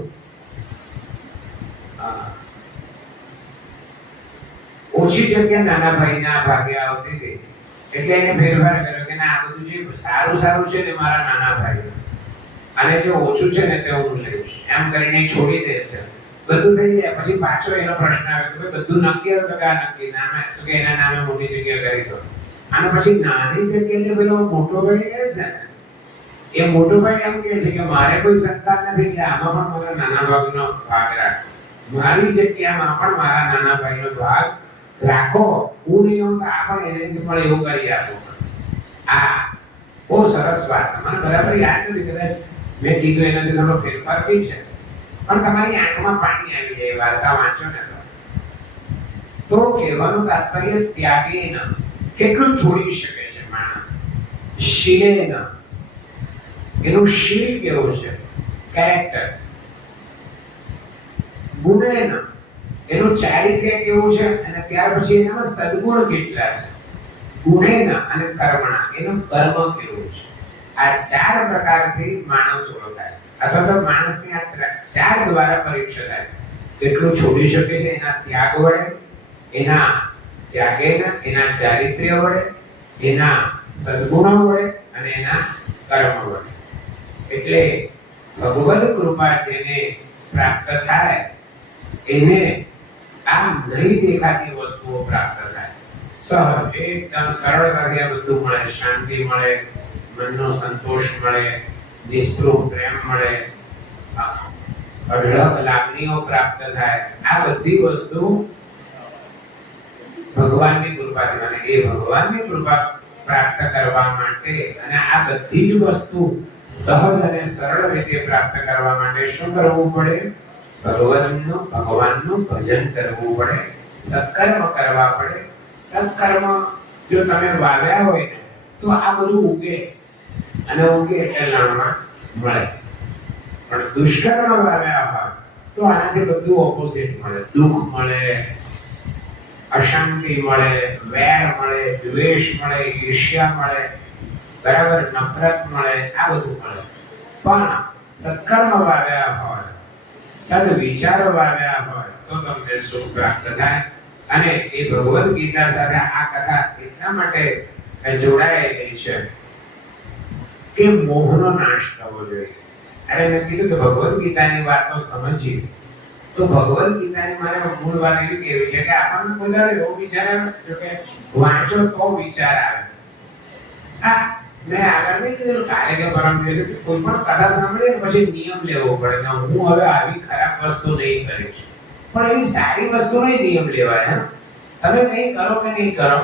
ઓછી જગ્યા નાના ભાઈના ભાગે આવતી હતી એટલે એને ફેરફાર કર્યો કે ના આ બધું જે સારું છે તે મારા નાના ભાઈ અને જે ઓછું છે ને તે હું લઈશ એમ કરીને છોડી દે છે બધું થઈ જાય પછી પાછો એનો પ્રશ્ન આવે કે બધું નક્કી હોય તો કે આ નક્કી નામે તો કે એના નામે મોટી જગ્યા કરી દો અને પછી નાની જગ્યાએ જે પેલો મોટો ભાઈ કહે છે એ મોટો ભાઈ એમ કહે છે કે મારે કોઈ સંતાન નથી એટલે આમાં પણ મારા નાના ભાઈનો ભાગ રાખો મારી જગ્યામાં પણ મારા નાના ભાઈનો ભાગ રાખો હું નહીં હોઉં તો આપણે એને પણ એવું કરી આપો આ બહુ સરસ વાત મને બરાબર યાદ નથી કદાચ મેં કીધું એનાથી થોડો ફેરફાર બી છે પણ તમારી આંખમાં પાણી આવી જાય વાર્તા વાંચો ને તો કહેવાનું તાત્પર્ય ત્યાગેન કેટલું છોડી શકે છે માણસ શીલેન એનું શીલ કેવું છે કેરેક્ટર ગુણેન એનું ચારિત્ર્ય કેવું છે અને ત્યાર પછી એનામાં સદગુણ કેટલા છે ગુણેન અને કર્મણા એનું કર્મ કેવું છે આ 4 પ્રકારથી માણસ ઓળખાય અથવા તો માણસની આ 4 દ્વારા પરીક્ષા થાય કેટલું છોડી શકે છે એના ત્યાગ વડે એના ત્યાગેના એના ચારિત્ર્ય વડે એના સદગુણો વડે અને એના કર્મ વડે એટલે ભગવદ કૃપા જેને પ્રાપ્ત થાય એને આ નહીં દેખાતી વસ્તુઓ પ્રાપ્ત થાય સહજ એકદમ સરળતાથી આ બધું મળે શાંતિ મળે મનનો સંતોષ મળે નિસ્પૃહ પ્રેમ મળે અઢળક લાગણીઓ પ્રાપ્ત થાય આ બધી વસ્તુ ભગવાનની કૃપાથી અને એ ભગવાનની કૃપા પ્રાપ્ત કરવા માટે અને આ બધી જ વસ્તુ સહજ અને સરળ રીતે પ્રાપ્ત કરવા માટે શું કરવું પડે? ભગવાનનું ભજન કરવું પડે, સત્કર્મ કરવા પડે. સત્કર્મ જો તમે વાવ્યા હોય ને તો આ બધું ઉગે, અને ઉગે એટલે લણવા મળે. પણ દુષ્કર્મ વાવ્યા હોય તો આનાથી બધું ઓપોઝિટ મળે. દુઃખ મળે, અશાંતિ મળે, વેર મળે, દ્વેષ મળે, ઈર્ષ્યા મળે, બરાબર, નફરત મળે, આ બધું મળે. પણ સત્કર્મ વાવ્યા હોય, સદ વિચારો વાવ્યા હોય તો તમને સુખ પ્રાપ્ત થાય. અને એ ભગવદ ગીતા સાથે આ કથા એટલા માટે જોડાયેલી છે કે મોહનો નાશ થવો જોઈએ. અરે મેં કીધું કે ભગવદ ગીતાની વાતો સમજીએ તો ભગવદ ગીતાની મારે મૂળ વાત એવી કેવી છે કે આપણને બધા એવો વિચાર આવે કે વાંચો તો વિચાર આવે. હા, મેં આગળ નહીં કીધું કાલે કે પરમ દિવસે કોઈ પણ કથા સાંભળીએ પછી નિયમ લેવો પડે કે હું હવે આવી ખરાબ વસ્તુ નહીં કરીશ. પણ એવી સારી વસ્તુનો નિયમ લેવાય. તમે કંઈ કરો કે નહીં કરો,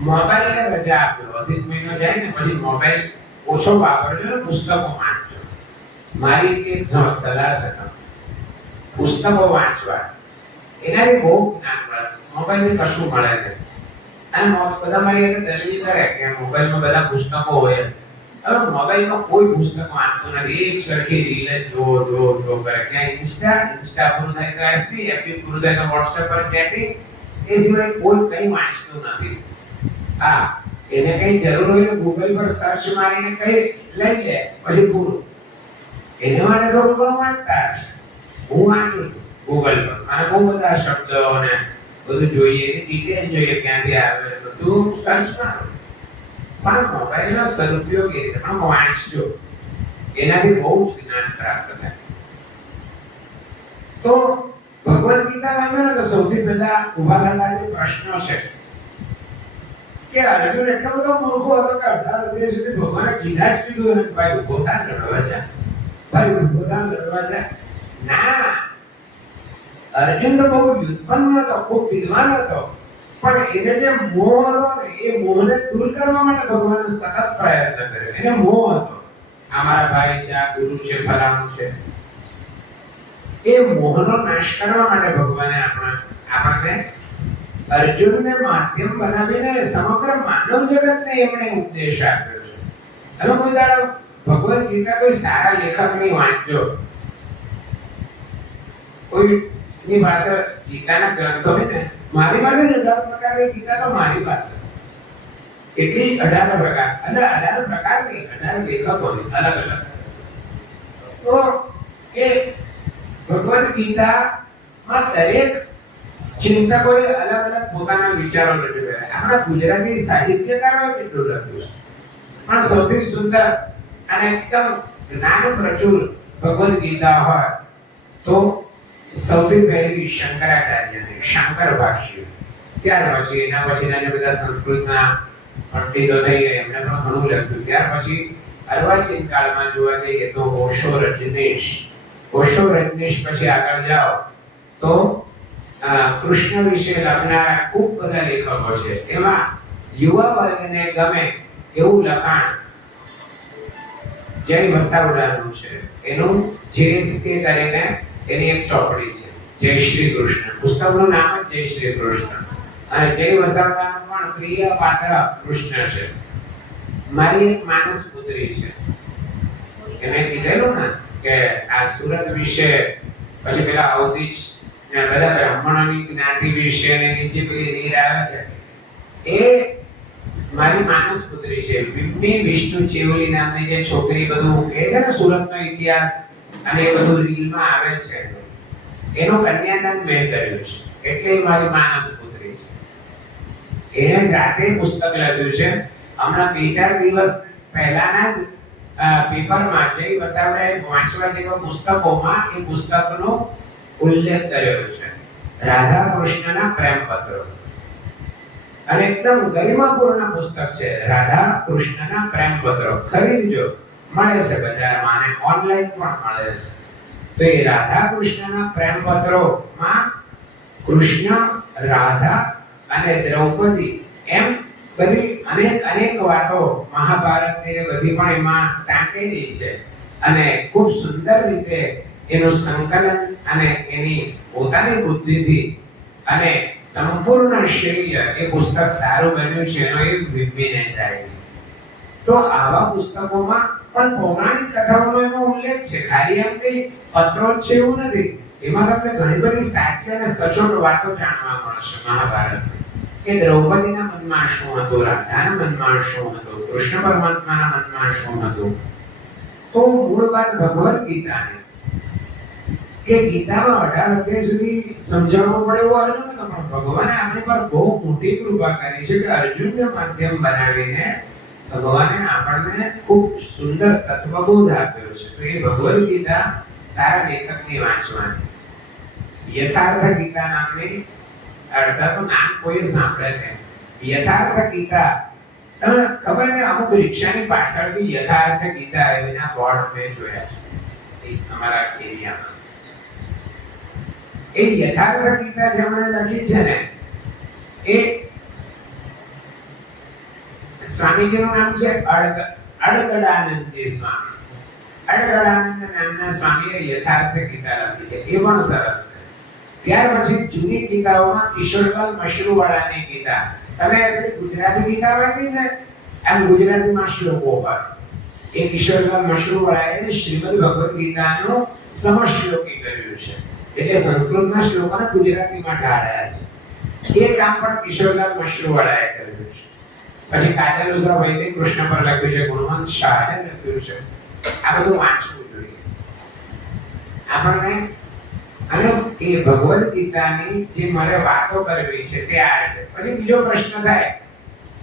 મોબાઈલને રજા આપ્યો, અધિક મહિનો જાય ને પછી મોબાઈલ ઓછો વાપરજો ને પુસ્તકો વાંચજો. મારી એક સલાહ છે, પુસ્તકો વાંચવા, એનાથી બહુ જ્ઞાન મળે. મોબાઈલથી કશું મળે નહીં. અને બધા મારી દલીલ કરે કે મોબાઈલમાં બધા પુસ્તકો હોય. હવે મોબાઈલમાં કોઈ પુસ્તક વાંચતું નથી. એક સરખી રીલ જો કરે. ક્યાં ઇન્સ્ટા પૂરું થાય તો એફબી પૂરું થાય તો વોટ્સએપ પર ચેટિંગ, એ સિવાય કોઈ કંઈ વાંચતું નથી. હા, એને કંઈ જરૂર હોય તો ગૂગલ પર સર્ચ મારીને કંઈ લઈ લે પછી પૂરું. એને માટે થોડું ઘણું વાંચતા હશે. હું વાંચું છું ગૂગલ પર, અને બહુ બધા શબ્દો અને બધું જોઈએ, એની ડિટેલ જોઈએ, ક્યાંથી આવે બધું સર્ચ મારો. પણ મોબાઈલનો સદુપયોગ એ રીતે પણ વાંચજો, એનાથી બહુ જ જ્ઞાન પ્રાપ્ત થાય. તો ભગવદ ગીતા વાંચો ને તો સૌથી પહેલા ઉભા થતા જે પ્રશ્નો છે કે અર્જુન એટલો બધો મૂર્ખો હતો કે 18 અધ્યાય સુધી ભગવાને કીધા જ કીધું અને ભાઈ ઉભો થા લડવા જા, ભાઈ ઉભો થા લડવા જા. ના, અર્જુન તો બહુ યુદ્ધપન્ન હતો, ખૂબ વિદ્વાન હતો, પણ એને જે મોહ હતો ને એ મોહને દૂર કરવા માટે ભગવાને સતત પ્રયત્ન કર્યો. એને મોહ હતો, આ મારા ભાઈ છે, આ ગુરુ છે, ફલાણું છે. એ મોહનો નાશ કરવા માટે ભગવાને આપણને અર્જુનને માધ્યમ બનાવીને સમગ્ર માનવ જગતને એમણે ઉપદેશ આપ્યો છે. હવે કોઈ દાડો ભગવદ ગીતા કોઈ સારા લેખકની વાંચજો, કોઈની પાસે ગીતાના ગ્રંથો હોય ને, મારી પાસે 18 પ્રકારની ગીતા તો મારી પાસે એટલી 18 પ્રકાર, અને 18 પ્રકાર નહીં, 18 લેખકોની અલગ અલગ. તો એ ભગવદ ગીતામાં દરેક ચિંતકોએ અલગ અલગ પોતાના વિચારો રજૂ કર્યા. આપણા ગુજરાતી સાહિત્યકારોએ કેટલું લખ્યું છે, પણ સૌથી સુંદર અને એકદમ જ્ઞાન પ્રચુર ભગવદ ગીતા હોય તો સૌથી પહેલી શંકરાચાર્યની શંકર ભાષ્ય. ત્યાર પછી એના પછીના જે બધા સંસ્કૃતના પંડિતો થઈ ગયા એમણે પણ ઘણું લખ્યું. ત્યાર પછી અર્વાચીન કાળમાં જોવા જઈએ તો ઓશો રજનીશ પછી આગળ જાઓ તો કૃષ્ણ વિશે લખનારા ખૂબ બધા લેખકો છે. એમાં યુવા વર્ગને ગમે એવું લખાણ જય વસાવડાનું છે. એનું જેએસકે કરીને એની એક ચોપડી છે, જય શ્રી કૃષ્ણ. પુસ્તકનું નામ જ જય શ્રી કૃષ્ણ. અને જય વસાવડાનું પણ પ્રિય પાત્ર કૃષ્ણ છે. મારી એક માનસ પુત્રી છે, મેં કીધેલું ને કે આ સુરત વિશે, પછી પેલા અવધીજ ને બધા બ્રાહ્મણોની જ્ઞાતિ વિશે ને નીચે પેલી રીત આવે છે, એ મારી માનસ પુત્રી છે. વિષ્ણુ ચેવલી નામની જે છોકરી બધું કહે છે ને સુરતનો ઇતિહાસ અને એ બધું રીલમાં આવે છે, એનું કન્યાદાન મેં કર્યું છે, એટલે મારી માનસ પુત્રી છે. એને જાતે પુસ્તક લખ્યું છે. હમણાં 2-4 દિવસ પહેલાના જ પેપરમાં જય વસાવડાએ વાંચવા જેવા પુસ્તકોમાં એ પુસ્તકનો ઉલ્લેખ કર્યો છે, રાધા કૃષ્ણના પ્રેમ પત્રો. અને એકદમ ગરિમાપૂર્ણ પુસ્તક છે, રાધા કૃષ્ણના પ્રેમ પત્રો. ખરીદજો, મળે છે બજારમાં અને ઓનલાઈન પણ મળે છે. તો એ રાધા કૃષ્ણના પ્રેમ પત્રોમાં કૃષ્ણ, રાધા અને દ્રૌપદી એમ બધી અનેક વાતો મહાભારતની ને બધી પણ એમાં ટાંકેલી છે અને ખૂબ સુંદર રીતે એનું સંકલન અને એની પોતાની બુદ્ધિથી અને સંપૂર્ણ શ્રેય એ પુસ્તક સારું બન્યું છે એનો એ વિભિન્ન જાય છે. તો આવા પુસ્તકોમાં પણ પૌરાણિક કથાઓનો એનો ઉલ્લેખ છે. ખાલી એમ કઈ પત્રો જ છે એવું નથી. એમાં તમને ઘણી બધી સાચી અને સચોટ વાતો જાણવા મળશે મહાભારતની. કે દ્રૌપદીના મનમાં શું હતું, રાધાના મનમાં શું હતું, કૃષ્ણ પરમાત્માના મનમાં શું હતું. તો મૂળ વાત ભગવદ ગીતાની કે ગીતામાં 18 અધ્યાય સુધી સમજાવવું પડે એવું અર્જુન નતો, પણ ભગવાને આપણી પર બહુ મોટી કૃપા કરી છે કે અર્જુનને માધ્યમ બનાવીને ભગવાને આપણને ખૂબ સુંદર તત્વબોધ આપ્યો છે. તો એ ભગવદ ગીતા સારા લેખકની વાંચવાની. યથાર્થ ગીતા નામની, અડધા તો નામ કોઈ સાંભળે નહીં. યથાર્થ ગીતા તમને ખબર છે, અમુક રિક્ષાની પાછળ બી યથાર્થ ગીતા એના બોર્ડ મેં જોયા છે અમારા એરિયામાં. એ યથાર્થ ગીતા જેમણે લખી છે ને એ સ્વામીજીનું નામ છે અડગડાનંદજી સ્વામી. અડગડાનંદ નામના સ્વામીએ યથાર્થ ગીતા લખી છે, એ પણ સરસ છે. ત્યાર પછી જૂની ગીતાઓમાં કિશોરલાલ મશરૂવાળાની ગીતા, તમે પેલી ગુજરાતી ગીતા વાંચી છે, આમ ગુજરાતીમાં શ્લોકો હોય. એ કિશોરલાલ મશરૂવાળાએ શ્રીમદ ભગવદ ગીતાનું સમશ્લોકી કર્યું છે, એટલે સંસ્કૃતના શ્લોકોને ગુજરાતીમાં ઢાળ્યા છે. એ કામ પણ કિશોરલાલ મશરૂવાળાએ કર્યું છે. પછી કાજલ વૈદિક કૃષ્ણ પર લખ્યું છે, ગુણવંત શાહે લખ્યું છે. આ બધું વાંચવું જોઈએ આપણને. અને એ ભગવદ ગીતાની જે મારે વાતો કરવી છે તે આ છે. પછી બીજો પ્રશ્ન થાય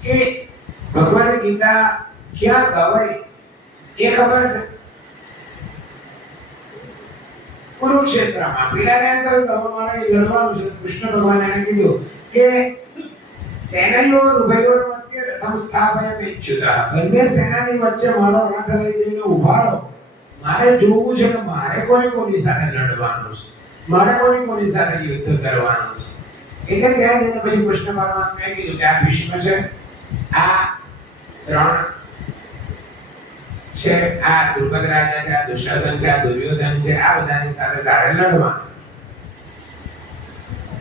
કે ભગવદ ગીતા ક્યાં ગવાય એ ખબર છે? કુરુક્ષેત્રમાં. પેલાને એમ કહ્યું કે મારે લડવાનું છે. કૃષ્ણ ભગવાન એને કીધું કે સેનયોર ઉભયોર મધ્ય રથમ સ્થાપયામિચ્યુતઃ. બંને સેનાની વચ્ચે મારો રથ લઈ જઈને ઊભા રહો. મારે જોવું છે કે મારે કોની સાથે લડવાનું છે, મારે કોની સાથે યુદ્ધ કરવાનું છે. એટલે ત્યાં જઈને પછી કૃષ્ણ પરમાત્માએ કીધું કે આ ભીષ્મ છે, આ 3 છે, આ દ્રુપદ રાજા છે, આ દુશાસન છે, આ દુર્યોધન છે, આ બધાની સાથે તારે લડવાનું.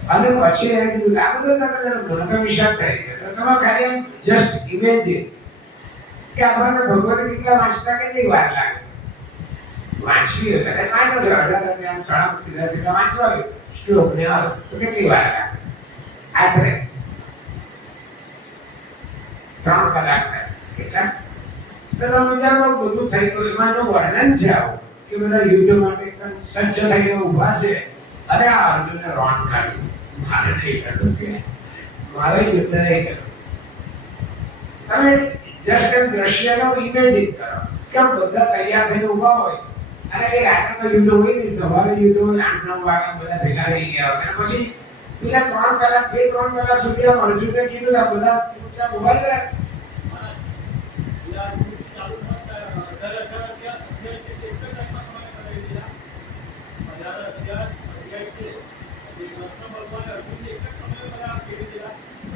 અને પછી એ કીધું કે આ બધા સાથે લડવાનું. મને તો વિચાર થઈ ગયો. તો તમે ખાલી એમ જસ્ટ ઇમેજિન કે આપણને ભગવદ ગીતા વાંચતા કેટલી વાર લાગે? વાંચવી હોય કદાચ વાંચો છો 18 અધ્યાય સળંગ સીધા વાંચવા હોય શ્લોક ને આવે તો કેટલી વાર લાગે? આશરે 3 કલાક થાય. કેટલા? તો તમે વિચારો બધું થઈ ગયું. એમાંનું વર્ણન છે આવું કે બધા યુદ્ધ માટે એકદમ સજ્જ થઈને ઊભા છે. અરે આ અર્જુનને રોણ કાઢ્યું, મારે નહીં કરવું, કે મારે યુદ્ધ નહીં કરવું. તમે જસ્ટ એમ દ્રશ્યનો ઇમેજિન કરો કે બધા તૈયાર થઈને ઊભા હોય અને એ રાત્રે તો યુદ્ધ હોય નહીં, સવારે યુદ્ધ હોય, 8-9 વાગે બધા ભેગા થઈ ગયા હોય. અને પછી પેલા 3 કલાક 2-3 કલાક સુધી આમ અર્જુનને કીધું કે બધા ચૂપચાપ ઊભા રહ્યા.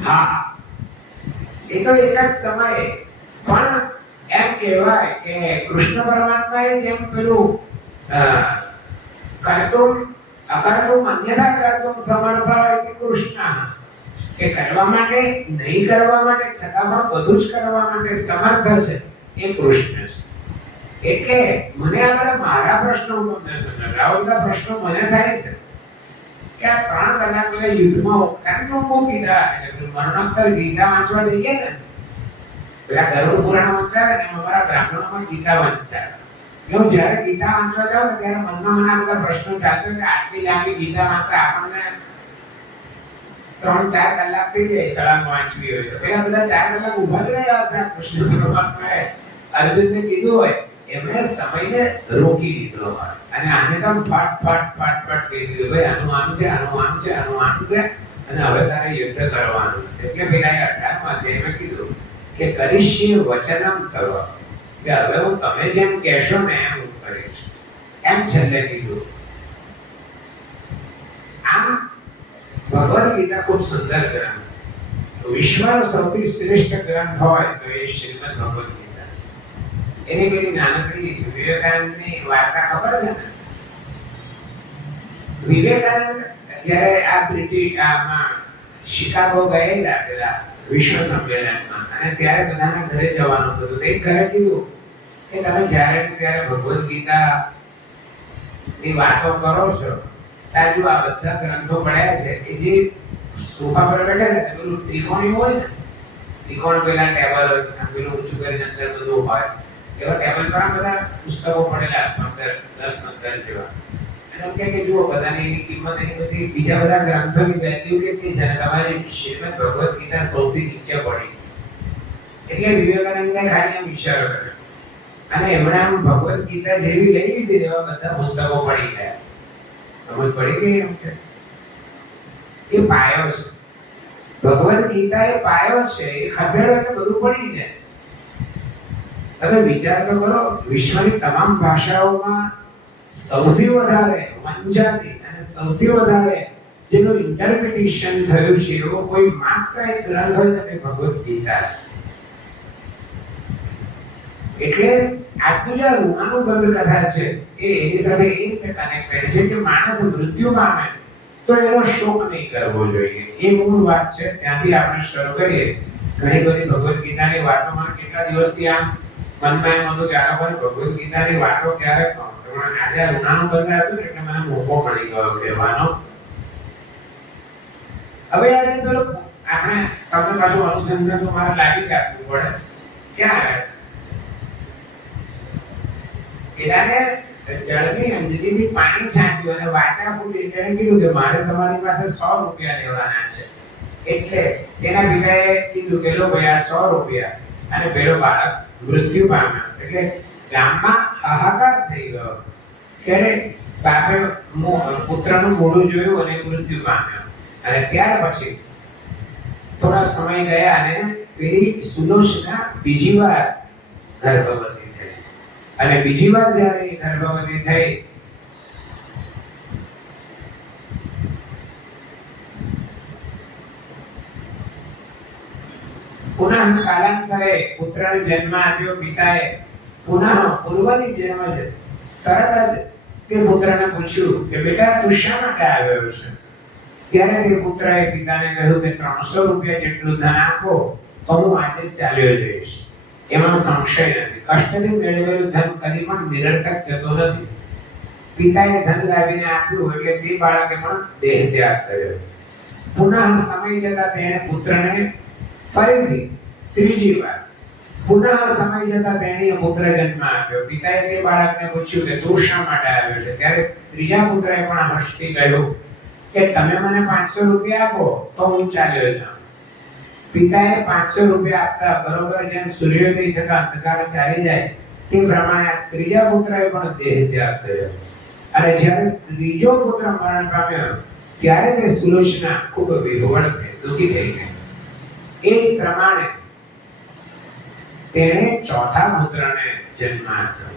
હા, એ તો એક જ સમયે. પણ એમ કહેવાય કે કૃષ્ણ પરમાત્માએ જેમ પેલું કર્તુમ અકર્તુમ અન્યથા કર્તુમ સમર્થ ઇતિ કૃષ્ણ, કે કરવા માટે નહીં કરવા માટે છતાં પણ બધું જ કરવા માટે સમર્થ છે એ કૃષ્ણ છે. એટલે મને આ બધા મારા પ્રશ્નો હું તમને સમજાવું. આવા બધા પ્રશ્નો મને થાય છે કે આ 3 કલાક પેલા યુદ્ધમાં કારણ બહુ ગીતા મરણોત્તર ગીતા વાંચવા જઈએ ને, પેલા ગરુડ પુરાણ વંચાવે ને અમારા બ્રાહ્મણોમાં ગીતા વંચાવે. હું જ્યારે ગીતા વાંચવા જાઉં ને ત્યારે મનમાં મને આ બધા પ્રશ્નો ચાલતો કે આટલી લાંબી ગીતા વાંચતા આપણને 3-4 કલાક થઈ જાય સળંગ વાંચવી હોય તો. પેલા બધા 4 કલાક ઊભા જ રહ્યા હશે. કૃષ્ણ પરમાત્માએ અર્જુનને કીધું હોય, એમણે સમયને રોકી દીધો હોય અને આને તો ફટ કહી દીધું, ભાઈ આનું આમ છે, આનું આમ છે, આનું આમ છે અને હવે તારે યુદ્ધ કરવાનું છે. એટલે પેલા 18મા અધ્યાયમાં કીધું કે કરીશ્ય વચનમ તવ, કે હવે હું તમે જેમ કહેશો ને એમ હું કરીશ. એમ છેલ્લે કીધું. આમ ભગવદ ગીતા ખૂબ સુંદર ગ્રંથ. વિશ્વનો સૌથી શ્રેષ્ઠ ગ્રંથ હોય તો એ શ્રીમદ ભગવદ ગીતા છે. એની પેલી નાનકડી વિવેકાનંદની વાર્તા ખબર છે ને? વિવેકાનંદ જ્યારે આ આમાં શિકાગો ગયેલા પેલા વિશ્વ સંમેલનમાં, અને ત્યારે બધાના ઘરે જવાનું હતું. તો એક ઘરે કીધું કે તમે જ્યારે ત્યારે ભગવદ ગીતા ની વાતો કરો છો, તાજુ આ બધા ગ્રંથો પડ્યા છે કે જે સોફા પર બેઠા ને પેલું ત્રિકોણી હોય ને, ત્રિકોણ પેલા ટેબલ હોય, પેલું ઊંચું કરીને અંદર બધું હોય, એવા ટેબલ પર બધા પુસ્તકો પડેલા 10-15 જેવા. એમ કે જુઓ બધાની એની કિંમત એની બધી બીજા બધા ગ્રંથોની વેલ્યુ કેટલી છે, અને તમારી શ્રીમદ ભગવદ ગીતા સૌથી નીચે પડી. એટલે વિવેકાનંદે ખાલી એમ ઈશારો કર્યો, અને એમણે આમ ભગવદ ગીતા જેવી લઈ લીધી એવા બધા પુસ્તકો પડી ગયા. સમજ પડી ગઈ એમ કે એ પાયો છે. ભગવદ ગીતા એ પાયો છે, એ ખસેડો એટલે બધું પડી જાય. તમે વિચાર તો કરો, વિશ્વની તમામ ભાષાઓમાં સૌથી વધારે વંચાતી અને સૌથી વધારે જેનું ઇન્ટરપ્રિટેશન થયું છે એવો કોઈ માત્ર એક ગ્રંથ હોય તો તે ભગવદ ગીતા છે. એટલે આજનું જે ઋણાનુબંધ કથા છે એ એની સાથે એ રીતે કનેક્ટેડ છે કે માણસ મૃત્યુ પામે તો એનો શોક નહીં કરવો જોઈએ. એ મૂળ વાત છે. ત્યાંથી આપણે શરૂ કરીએ. ઘણી બધી ભગવદ ગીતાની વાતોમાં કેટલા દિવસથી આમ મનમાં એમ હતું કે આ લોકોને ભગવદ ગીતાની વાતો ક્યારે કહું. આજે ઋણાનુબંધ હતું એટલે મને મોકો મળી ગયો કહેવાનો. હવે આજે પેલો આપણે તમને પાછું અનુસંધાન તો મારે લાગી જ આપવું પડે. ક્યાં એનાને જળની અંજલીથી પાણી છાંટ્યું અને વાચા ફૂટી એટલે કીધું કે મારે તમારી પાસે 100 રૂપિયા લેવાના છે. એટલે તેના પિતાએ કીધું કે લો ભાઈ આ 100 રૂપિયા. અને પેલો બાળક મૃત્યુ પામ્યો. એટલે ગામમાં હાહાકાર થઈ ગયો. ત્યારે બાપે પુત્રનું મોઢું જોયું અને મૃત્યુ પામ્યો. અને ત્યાર પછી થોડા સમય ગયા અને પેલી સુલોચના બીજી વાર ગર્ભવતી થઈ. અને બીજી વાર જ્યારે એ ગર્ભવતી થઈ પુનઃ કાલાંતરે પુત્રને જન્મ આપ્યો પિતાએ. પુનઃ પૂર્વની જેમ જ તરત જ તે પુત્રને પૂછ્યું કે બેટા તું શા માટે આવ્યો છે? ત્યારે તે પુત્રએ પિતાને કહ્યું કે 300 રૂપિયા જેટલું ધન આપો તો હું આજે જ ચાલ્યો જઈશ. એમાં સંશય નથી. કષ્ટથી મેળવેલું ધન કદી પણ નિરર્થક જતો નથી. પિતાએ ધન લાવીને આપ્યું એટલે તે બાળકે પણ દેહ ત્યાગ કર્યો. પુનઃ સમય જતા તેણે પુત્રને ફરીથી ત્રીજી વાર પુનઃ સમય જતા તેણે પુત્ર જન્મ આપ્યો. પિતાએ તે બાળકને પૂછ્યું કે તું શા માટે આવ્યો છે? ત્યારે ત્રીજા પુત્રએ પણ હસતી કહ્યું કે તમે મને 500 રૂપિયા આપો તો હું ચાલ્યો જાઉં. પિતાએ 500 રૂપિયા આપતા બરોબર જેમ સૂર્યોદય થતા અંધકાર ચાલી જાય તે પ્રમાણે આ ત્રીજા પુત્રએ પણ દેહ ત્યાગ કર્યો. અને જ્યારે ત્રીજો પુત્ર મરણ પામ્યો ત્યારે તે સુલોચના ખૂબ વિહવળ થઈ, દુઃખી થઈ ગઈ. એ પ્રમાણે તેણે ચોથા પુત્રને જન્મ આપ્યો.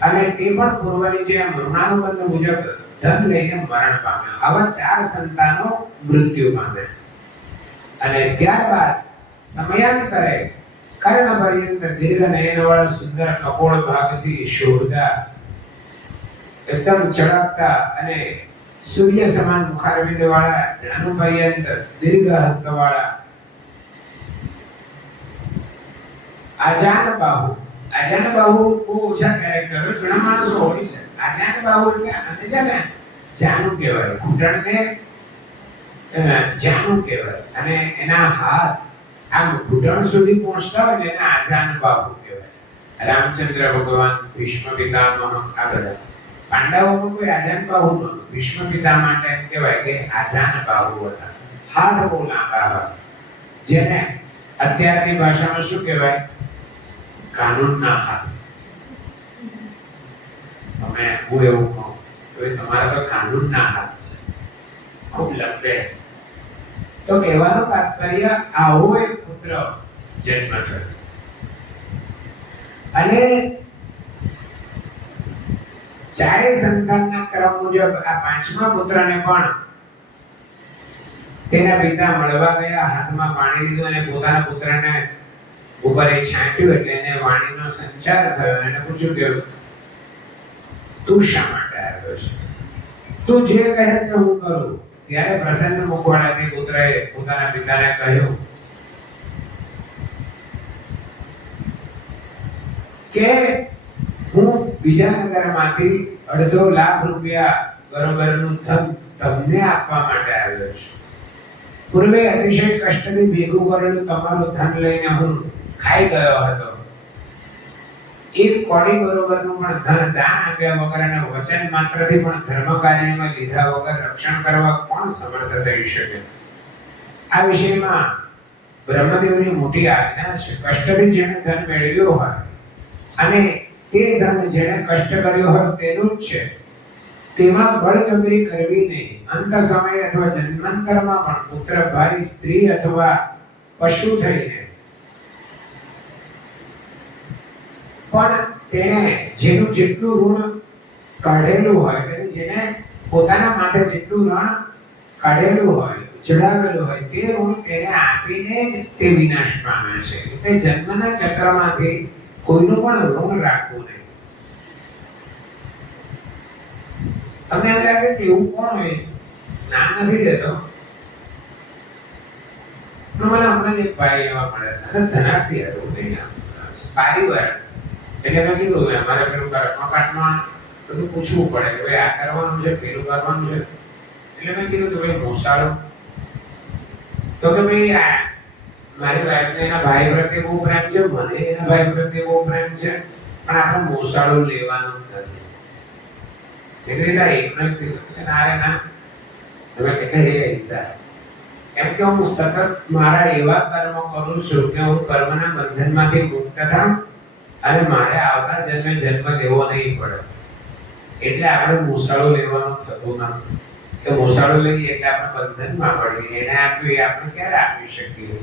અને તે પણ પૂર્વની જેમ ઋણાનુબંધ મુજબ ધન લઈને મરણ પામ્યો. આવા 4 સંતાનો મૃત્યુ પામ્યા. અને ત્યારબાદ સમયાંતરે કર્ણ પર્યંત દીર્ઘ નયનવાળા સુંદર કપોળ ભાગથી શોભતા એકદમ ચળકતા અને સૂર્ય સમાન મુખારવિંદ વાળા જાનુ પર્યંત દીર્ઘ હસ્તવાળા આજાન બાહુ. આજાન બાહુ બહુ ઓછા કેરેક્ટર હોય, ઘણા માણસો હોય છે. આજાન બાહુ એટલે આને છે ને જાનુ કહેવાય. ઘૂંટણને જાનુ કહેવાય અને એના હાથ આમ ઘૂંટણ સુધી પહોંચતા હોય ને એને આજાન બાહુ કહેવાય. રામચંદ્ર ભગવાન, ભીષ્મ પિતામહ, આ બધા પાંડવોમાં કોઈ આજાન બાહુ નહોતું. ભીષ્મ પિતા માટે એમ કહેવાય કે આજાન બાહુ હતા. હાથ બહુ લાંબા હતા, જેને અત્યારની ભાષામાં શું કહેવાય? કાનૂનના હાથ. તમે હું એવું કહું તો તમારા તો કાનૂનના હાથ છે, ખૂબ લંબે. તો કહેવાનો તાત્પર્ય આવો એક પુત્ર જન્મ થયો. અને ચારે સંતાનના ક્રમ મુજબ આ પાંચમા પુત્રને પણ તેના પિતા મળવા ગયા, હાથમાં પાણી લીધું અને પોતાના પુત્રને ઉપર એક છાંટ્યું એટલે એને વાણીનો સંચાર થયો. એને પૂછ્યું કે તું શા માટે આવ્યો છે? તું જે કહે તે હું કરું. ત્યારે પ્રસન્ન મુખવાળા પુત્રએ પોતાના પિતાને કહ્યું કે હું બીજા નગરમાંથી ₹2.5 લાખ બરોબરનું ધન તમને આપવા માટે આવ્યો છું. પૂર્વે અતિશય કષ્ટથી ભેગું કરેલું તમારું ધન લઈને હું ખાઈ ગયો હતો. 1 કોડી બરોબરનું પણ ધન દાન આપ્યા વગર અને વચન માત્રથી પણ ધર્મ કાર્યમાં લીધા વગર રક્ષણ કરવા કોણ સમર્થ થઈ શકે? આ વિષયમાં બ્રહ્મદેવની મોટી આજ્ઞા છે. કષ્ટથી જેણે ધન મેળવ્યું હોય અને તે ધન જેણે કષ્ટ કર્યો હોય તેનું જ છે, તેમાં બળજબરી કરવી નહીં. અંત સમય અથવા જન્માંતરમાં પણ પુત્ર, ભાઈ, સ્ત્રી અથવા પશુ થઈને પણ તેને જેનું જેટલું ઋણ કાઢેલું હોય, એટલે જેને પોતાના માથે જેટલું ઋણ કાઢેલું હોય, ચડાવેલું હોય, તે ઋણ તેને આપીને જ તે વિનાશ પામે છે. એટલે જન્મના ચક્રમાંથી કોઈનું પણ ઋણ રાખવું નહીં. તમને એમ લાગે કે એવું કોણ હોય? નામ નથી દેતો, પણ મને હમણાં જ એક ભાઈ એવા મળ્યા અને ધનાર્થી હતું, પરિવાર. એટલે મેં કીધું અમારે પેલું કર્મકાંડમાં બધું પૂછવું પડે કે ભાઈ આ કરવાનું છે, પેલું કરવાનું છે. એટલે મેં કીધું કે ભાઈ મોસાળો, તો કે ભાઈ આ મારી વાઈફને એના ભાઈ પ્રત્યે બહુ પ્રેમ છે, મને એના ભાઈ પ્રત્યે બહુ પ્રેમ છે, પણ આપણે મોસાળું લેવાનું નથી. એટલે એક નથી ના તમે કે હિસાબ એમ કે હું સતત મારા એવા કર્મ કરું છું કે હું કર્મના બંધનમાંથી મુક્ત થાઉં અને મારે આવતા જન્મે જન્મ લેવો નહીં પડે. એટલે આપણે મોસાળો લેવાનું થતું નથી કે મોસાળો લઈએ એટલે આપણે બંધનમાં પડીએ. એને આપ્યું એ આપણે ક્યારે આપી શકીએ?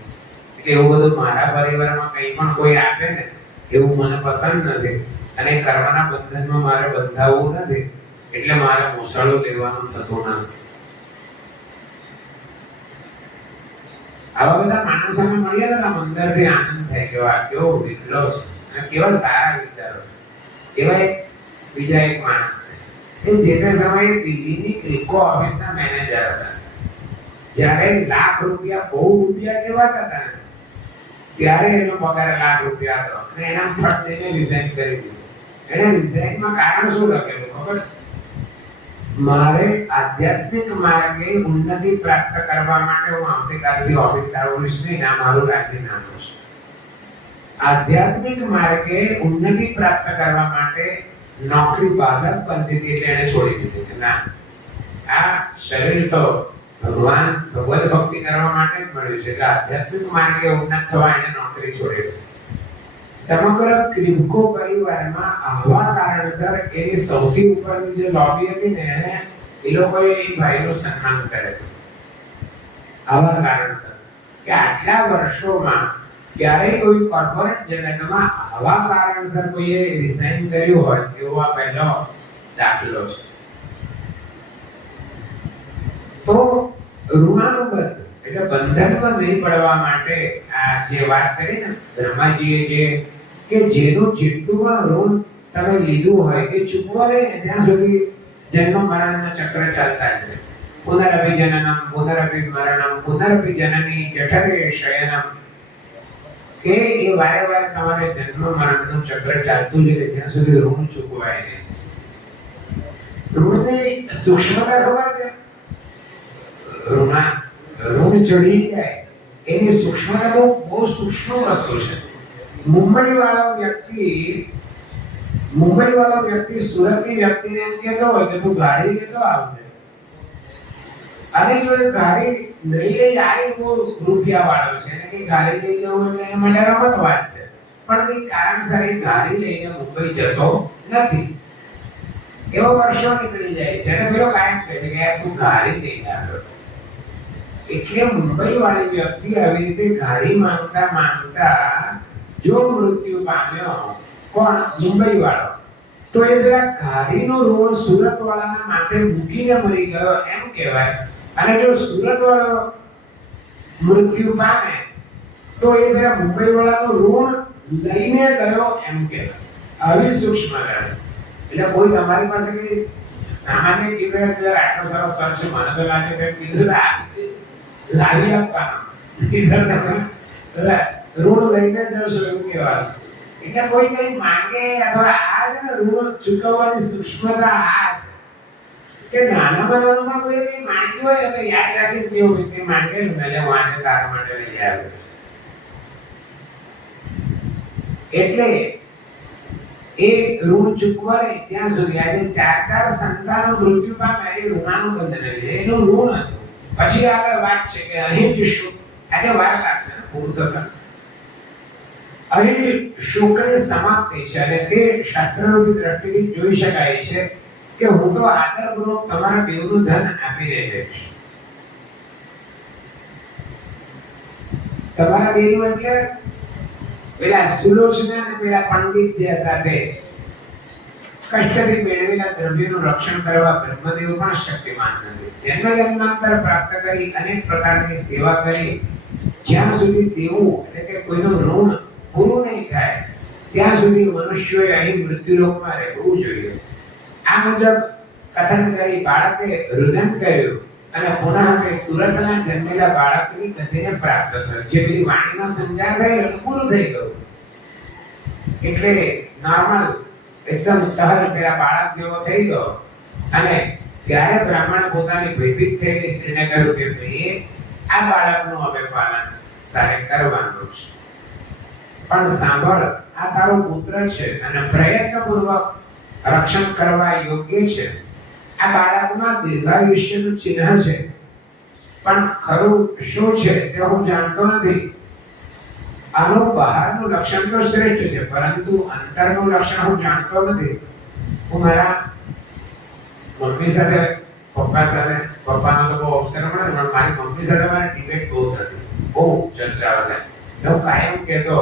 એટલે એવું બધું મારા પરિવારમાં કંઈ પણ કોઈ આપે ને એવું મને પસંદ નથી અને કર્મના બંધનમાં મારે બંધાવવું નથી. એટલે મારે મોસાળો લેવાનું થતું નથી. આવા બધા માણસોને મળીએ તો અંદરથી આનંદ થાય કે વાહ કેવો વિરલો છે અને કેવા સારા વિચારો છે. એવા એક બીજા એક માણસ છે એ જે તે સમયે દિલ્હીની ક્રિકો ઓફિસના મેનેજર હતા. જ્યારે ₹1,00,000 બહુ રૂપિયા કહેવાતા હતા ને ત્યારે એનો પગાર ₹1,00,000 હતો અને એના ફટ દઈને રિઝાઇન કરી દીધું. એને રિઝાઇનમાં કારણ શું લખેલું ખબર છે? મારે આધ્યાત્મિક માર્ગે ઉન્નતિ પ્રાપ્ત કરવા માટે હું આવતીકાલથી ઓફિસ આવીશ નહીં, આ મારું રાજીનામું છે. આધ્યાત્મિક માર્ગે ઉન્નતિ પ્રાપ્ત કરવા માટે નોકરી બાધક બનતી હતી એટલે એને છોડી દીધી કે ના, આ શરીર તો ભગવાન ભગવદ ભક્તિ કરવા માટે જ મળ્યું છે. એટલે આધ્યાત્મિક માર્ગે ઉન્નત થવા એને નોકરી છોડી દીધી. સમગ્ર ક્રિબકો પરિવારમાં આવા કારણસર એની સૌથી ઉપરની જે લોબી હતી ને એને એ લોકોએ એક ભાઈનું સન્માન કરેલું. આવા કારણસર કે આટલા વર્ષોમાં ક્યારેય કોઈ કોર્પોરેટ જગતમાં આવા કારણસર કોઈએ રિઝાઇન કર્યું હોય એવો આ પહેલો દાખલો છે. તો ઋણાનુબંધ એટલે બંધનમાં નહીં પડવા માટે આ જે વાત કરી ને બ્રહ્માજીએ જે કે જેનું જેટલું પણ ઋણ તમે લીધું હોય એ ચૂકવો નહીં ત્યાં સુધી જન્મ મરણના ચક્ર ચાલતા જ રહે. પુનરપિ જનનમ પુનરપિ મરણમ પુનરપિ જનની જઠરે શયનમ કે એ વારે વારે તમારે જન્મ મરણનું ચક્ર ચાલતું જ રહે ત્યાં સુધી ઋણ ચૂકવાય નહીં. ઋણની સૂક્ષ્મતા ખબર છે? ઋણ ચડી જાય એની સૂક્ષ્મતા બહુ સૂક્ષ્મ વસ્તુ છે. મુંબઈ વાળો વ્યક્તિ સુરતની વ્યક્તિને એમ કહેતો હોય કે તું ગાડી લેતો આવજે, અને જો એ ગાડી લઈ લઈ જાય તો રૂપિયા વાળો છે એને કે ગાડી લઈ જવું એટલે એને માટે રમત વાત છે, પણ કઈ કારણસર એ ગાડી લઈને મુંબઈ જતો નથી. એવા વર્ષો નીકળી જાય છે અને પેલો કાયમ કહે છે કે યાર તું ગાડી લઈને આવ્યો. એટલે મુંબઈ વાળી વ્યક્તિ આવી રીતે ગાડી માંગતા માંગતા જો મૃત્યુ પામ્યો કોણ? મુંબઈ વાળો. તો એ પેલા ગાડીનું ઋણ સુરત વાળાના માથે મૂકીને મરી ગયો એમ કહેવાય. અને જો સુરત વાળો મૃત્યુ પામે તો એ પેલા મુંબઈ વાળાનું ઋણ લઈને ગયો એમ કહેવાય. આવી સૂક્ષ્મ એટલે કોઈ તમારી પાસે કઈ સામાન્ય કીધું આટલો સરસ સર છે મને તો લાગે કે કીધું લાવી આપવાનો ઋણ લઈને જશો એવું કહેવા છે. એટલે કોઈ કઈ માંગે અથવા આ છે ને ઋણ ચૂકવવાની સૂક્ષ્મતા આ છે કે નાનામાં નાનું પણ કોઈ કઈ માંગ્યું હોય તો યાદ રાખી દેવું કે માંગેલું ને હું આજે તારા માટે લઈ આવ્યો. એટલે એ ઋણ ચૂકવાય ત્યાં સુધી આજે ચાર સંતાનો મૃત્યુ પામે એ ઋણાનું બંધન એનું ઋણ હતું. પછી આગળ વાત છે કે અહીં જ શુક આજે વાર લાગશે પૂરું થતા અહીં શુકની સમાપ્તિ છે અને તે શાસ્ત્રોની દ્રષ્ટિથી જોઈ શકાય છે કે હું તો આદરપૂર્વક તમારા બેવનું ધન આપી રહ્યો છું. તમારા બેનું એટલે પેલા સુલોચના અને પેલા પંડિત જે હતા તે કષ્ટથી મેળવેલા દ્રવ્યનું રક્ષણ કરવા બ્રહ્મદેવ પણ શક્તિમાન નથી. જન્મ જન્માંતર પ્રાપ્ત કરી અનેક પ્રકારની સેવા કરી જ્યાં સુધી દેવું એટલે કે કોઈનું ઋણ પૂરું નહીં થાય ત્યાં સુધી મનુષ્યોએ અહીં મૃત્યુલોકમાં રહેવું જોઈએ. આ મુજબ કથન કરી બાળકે રુદન કર્યું અને પુનઃ તે તુરંતના જન્મેલા બાળકની ગતિને પ્રાપ્ત થયો. જે પેલી વાણીનો સંચાર થયો એટલે પૂરું થઈ ગયું. એટલે નોર્મલ એકદમ સહજ પેલા બાળક જેવો થઈ ગયો. અને ત્યારે બ્રાહ્મણે પોતાની ભયભીત થયેલી સ્ત્રીને કહ્યું કે ભાઈ આ બાળકનું હવે પાલન તારે કરવાનું છે. પણ સાંભળ, આ તારો પુત્ર છે અને પ્રયત્નપૂર્વક રક્ષણ કરવા યોગ્ય છે. આ બાળકમાં દીર્ઘાયુષ્યનું ચિહ્ન છે, પણ ખરું શું છે તે હું જાણતો નથી. આનું બહારનું લક્ષણ તો શ્રેષ્ઠ છે, પરંતુ અંતરનું લક્ષણ હું જાણતો નથી. હું મારા મમ્મી સાથે પપ્પાનો તો બહુ અવસર મળે, પણ મારી મમ્મી સાથે મારે ડિબેટ બહુ થતી, બહુ ચર્ચાઓ થાય. હું કાયમ કહેતો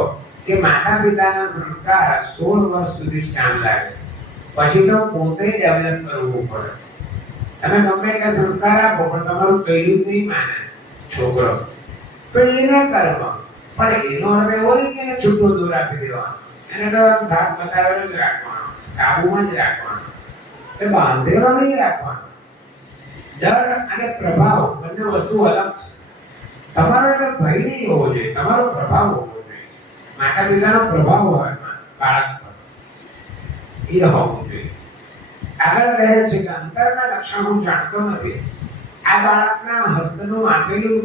કે માતા પિતાના સંસ્કાર 16 વર્ષ સુધી સ્ટાન્ડ લાગે, પછી તો પોતે ડેવલપ કરવું પડે. તમે ગમે એટલા સંસ્કાર આપો પણ તમારું કહેલું જ નહીં માને છોકરો તો એને કર્મ. પણ એનો અર્થ એવો નહીં કે એને છૂટો દૂર આપી દેવાનો, એને તો ધાક બતાવેલો જ રાખવાનો, કાબુમાં જ રાખવાનો, એ બાંધેલો નહીં રાખવાનો. ડર અને પ્રભાવ બંને વસ્તુ અલગ છે. તમારો એટલે ભય નહીં હોવો જોઈએ, તમારો પ્રભાવ હોવો જોઈએ. માતા પિતાનો પ્રભાવ હોય બાળક પર એ હોવું જોઈએ. આગળ કહે છે કે અંતરના લક્ષણ હું જાણતો નથી. આ બાળકના હસ્તનું આપેલું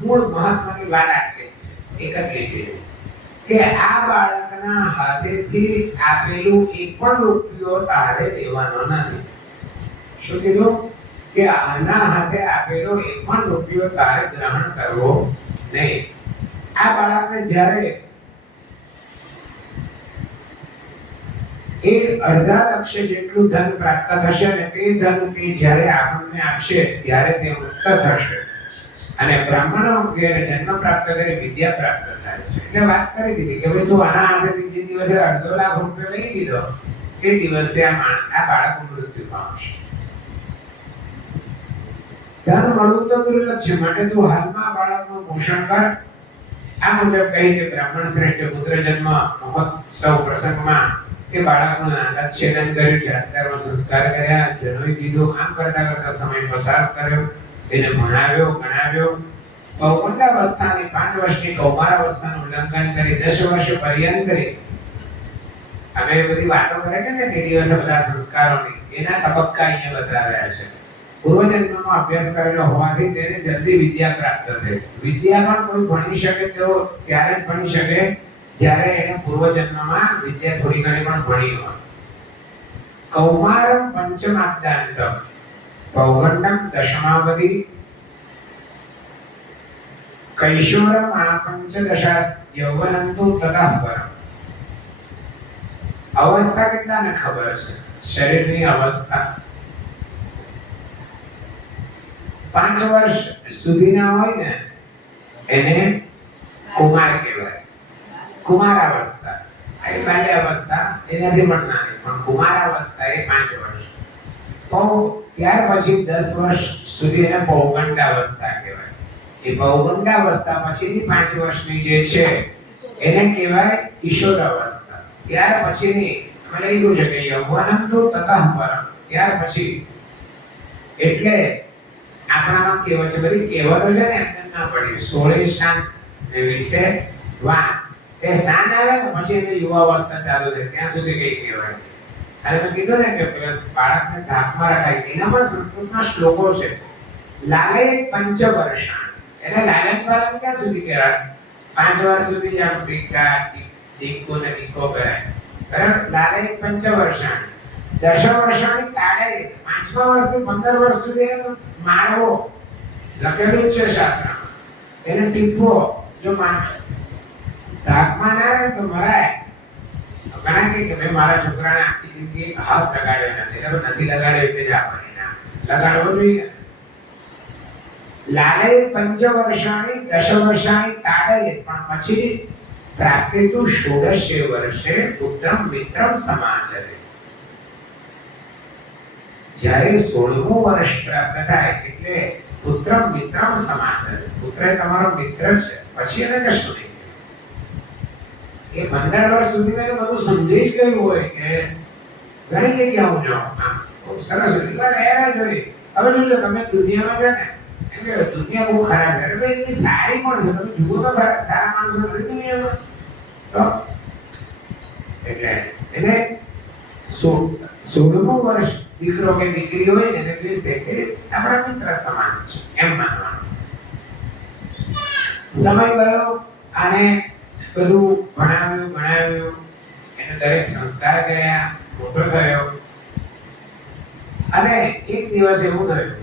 મૂળ મહત્વની વાત આટલી છે, એક જ લીટી કે આ બાળકના હાથેથી આપેલું એક પણ રૂપિયો તારે લેવાનો નથી. શું કીધું? કે આના હાથે આપેલો એક પણ રૂપિયો તારે ગ્રહણ કરવો નહીં. આ બાળકને જ્યારે એ અડધા લક્ષ જેટલું ધન પ્રાપ્ત થશે અને તે ધન તે જ્યારે આપણને આપશે ત્યારે તે મુક્ત થશે અને બ્રાહ્મણો જન્મ પ્રાપ્ત કરી વિદ્યા પ્રાપ્ત થાય છે. એટલે વાત કરી દીધી કે ભાઈ તું આના હાથેથી જે દિવસે 2.5 લાખ રૂપિયા લઈ લીધો તે દિવસે આ બાળક મૃત્યુ પામશે. ધન મળવું તો દુર્લભ છે, માટે તું હાલમાં બાળકનું પોષણ કર. આ મુજબ કહી કે બ્રાહ્મણ શ્રેષ્ઠ પુત્ર જન્મ મહોત્સવ પ્રસંગમાં તે બાળકનું નાદછેદન કર્યું, જાતકર્મ સંસ્કાર કર્યા, જનોઈ દીધું. આમ કરતા કરતા સમય પસાર કર્યો, એને ભણાવ્યો, ગણાવ્યો. પૌગંડાવસ્થાની 5 વર્ષની કૌમારાવસ્થાનું ઉલ્લંઘન કરી 10 વર્ષ પર્યંત કરી. અમે બધી વાતો કરે કે તે દિવસે બધા સંસ્કારોની એના તબક્કા અહીંયા બતાવ્યા છે. પૂર્વજન્મમાં અભ્યાસ કરેલો હોવાથી તેને જલ્દી વિદ્યા પ્રાપ્ત થઈ. વિદ્યા પણ કોઈ ભણી શકે તેવો ત્યારે જ ભણી શકે જ્યારે એને પૂર્વજન્મમાં વિદ્યા થોડી ઘણી પણ ભણી હોય. કૌમારમ પંચમાબ્દાંતમ પૌગંડમ દશમાવધિ કૈશોરમ પંચદશા યૌવનંતુ તતઃ પરમ. અવસ્થા કેટલાને ખબર છે? શરીરની અવસ્થા 5 વર્ષ સુધીના હોય ને એને કુમાર કહેવાય. કુમારાવસ્થા એ બાલ્યાવસ્થા એનાથી પણ નાની, પણ કુમારાવસ્થા એ 5 વર્ષ. ત્યાર પછી 10 વર્ષ સુધી એને પૌગંડાવસ્થા કહેવાય. એ પૌગંડાવસ્થા પછીની 5 વર્ષની જે છે એને કહેવાય કિશોરાવસ્થા. ત્યાર પછીની અમે લખ્યું છે કે યૌવનમ તો તતઃ પરમ, ત્યાર પછી એટલે આપણામાં કહેવત છે, બધી કહેવતો છે ને એમ ના પડી. 16 શાન ને 20 વાન, એ શાન આવે ને પછી એની યુવાવસ્થા ચાલુ થાય ત્યાં સુધી કઈ કહેવાય. અને મેં કીધું ને કે બાળકને ધાકમાં રખાય, એના પણ સંસ્કૃતમાં શ્લોકો છે. લાલે પંચવર્ષાણ, એને લાલન પાલન ક્યાં સુધી કહેવાય? 5 વર્ષ સુધી આમ દીકરા દીકો ને દીકો કરાય, બરાબર? લાલે પંચવર્ષાણ, 10 વર્ષની તાળે 5મા વર્ષથી 15 વર્ષ સુધી એને મારવો, લખેલું છે શાસ્ત્રમાં. એને ટીપવો, જો ધાકમાં ના રહે તો મરાય. ઘણા કે મેં મારા છોકરાને આખી જિંદગી હાથ લગાડ્યો નથી, એટલે નથી લગાડ્યો એટલે જ આપણને ના લગાડવો જોઈએ. લાલે પંચવર્ષાણી 10 વર્ષાણી તાડયે, પણ પછી પ્રાપ્તે તુ 16 વર્ષે પુત્રમ મિત્રમ સમાચરે. જ્યારે 16મું વર્ષ પ્રાપ્ત થાય એટલે પુત્રમ મિત્રમ સમાચરે, પુત્ર તમારો મિત્ર છે, પછી એને કશું નહીં. એ 15 વર્ષ સુધી મેં બધું સમજી જ ગયું હોય કે ઘણી જગ્યાઓ જાઓ, ખૂબ સરસ રીતે રહ્યા જોઈએ. હવે જોજો તમે દુનિયામાં છે ને, એમ કે દુનિયા બહુ ખરાબ છે, એટલે એટલી સારી પણ છે, તમે જુઓ તો ખરા સારા માણસો નથી દુનિયામાં. તો એટલે એને 16મું વર્ષ દીકરો કે દીકરી હોય ને એને કહેશે કે આપણા મિત્ર સમાન છે, એમ માનવાનું. સમય ગયો અને બધું ભણાવ્યું, એને દરેક સંસ્કાર કર્યા, મોટો થયો. અને એક દિવસ એવું થયું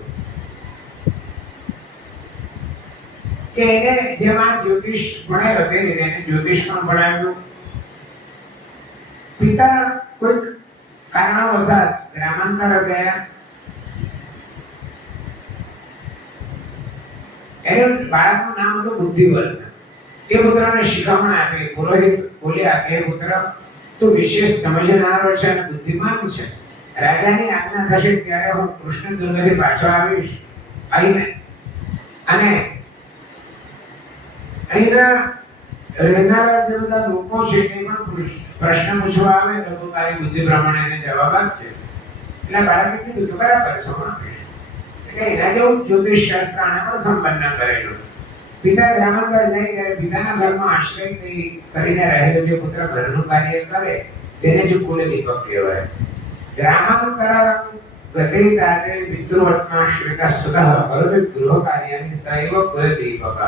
કે એને જેમાં જ્યોતિષ ભણાવ્યો તે રીતે એને જ્યોતિષ પણ ભણાવ્યું. પિતા કોઈક કારણવશાત ગ્રામાંતર ગયા. એનું બાળકનું નામ હતું બુદ્ધિવર્ધન. એ પુત્રને શિખામણ આપી. પુરોહિત બોલ્યા કે પુત્ર તું વિશેષ સમજનારો છે અને બુદ્ધિમાન છે. રાજાની આજ્ઞા થશે ત્યારે હું કૃષ્ણ દુર્ગથી પાછો આવીને અને અહીંના રહેનારા જે બધા લોકો છે તે પણ પ્રશ્ન પૂછવા આવે તો તું તારી બુદ્ધિ પ્રમાણે એને જવાબ આપજે. એટલે બાળકે કીધું તો બરાબર છે, હું આપીશ. એટલે એના જેવું જ્યોતિષ શાસ્ત્ર આને પણ સંપન્ન કરેલું. પિતા ગ્રામાંતર જાય ત્યારે પિતાના ઘરમાં આશ્રય કરીને રહેલો જે પુત્ર ઘરનું કાર્ય કરે તેને જ કુલદીપક કહેવાય. ગ્રામાંતર ગતે તાતે પિતૃવર્તમાં શ્વેતા સુતઃ કરોતિ ગૃહ કાર્યાની સૈવ કુલદીપક.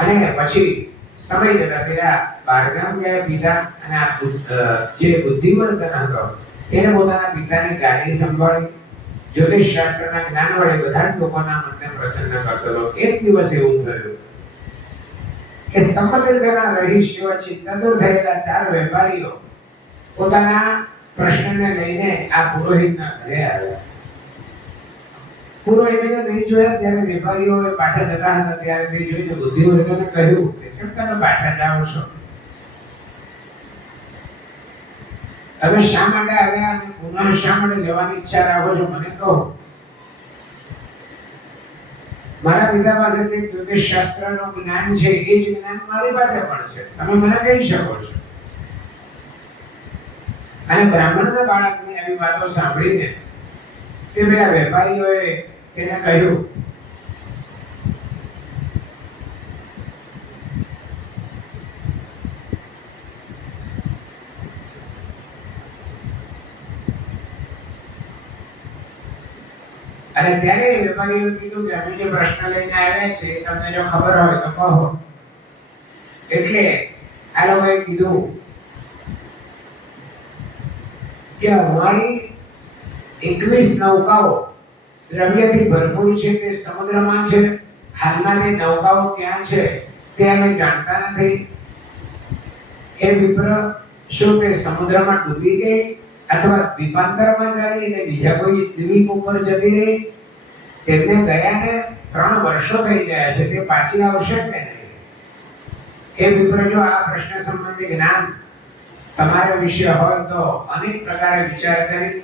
અને પછી સમય જતા પેલા બહારગામ ગયા પિતા, અને આ જે બુદ્ધિવર્ધન હતો તેને પોતાના પિતાની ગાદી સંભાળી. જ્યોતિષ શાસ્ત્રના જ્ઞાન વડે બધા જ લોકોના મનને પ્રસન્ન કરતો હતો. એક દિવસ એવું થયું કે સ્તંભતીર્થના રહીશ એવા ચિંતાતુર થયેલા 4 વેપારીઓ પોતાના પ્રશ્નને લઈને આ પુરોહિતના ઘરે આવ્યા. પુરોહિતે નહીં જોયા ત્યારે વેપારીઓ પાછા જતા હતા ત્યારે તે જોઈને બુદ્ધિવર્ધને કહ્યું કે કેમ તમે પાછા જાઓ છો? તમે શા માટે આવ્યા અને પુનઃ શા માટે જવાની ઈચ્છા રાખો છો, મને કહો. મારા પિતા પાસે જે જ્યોતિષ શાસ્ત્રનું જ્ઞાન છે એ જ જ્ઞાન મારી પાસે પણ છે, તમે મને કહી શકો છો. અને બ્રાહ્મણના બાળકની આવી વાતો સાંભળીને તે પેલા વેપારીઓએ તેને કહ્યું અને ત્યારે વેપારીઓએ કીધું કે અમે જે પ્રશ્ન લઈને આવ્યા છે તમને જો ખબર હોય તો કહો. એટલે આ લોકોએ કીધું કે અમારી 21 નૌકાઓ દ્રવ્યથી ભરપૂર છે, તે સમુદ્રમાં છે. હાલમાં તે નૌકાઓ ક્યાં છે તે અમે જાણતા નથી. એ વિપ્ર શું તે સમુદ્રમાં ડૂબી ગઈ અથવા દ્વીપાંતરમાં ચાલી અને બીજા કોઈ દ્વીપ ઉપર જતી રહી? તેમને ગયાને 3 વર્ષો થઈ ગયા છે, તે પાછી આવશે કે નહીં? એ વિપ્ર જો આ પ્રશ્ન સંબંધી જ્ઞાન તમારા વિશે હોય તો અનેક પ્રકારે વિચાર કરી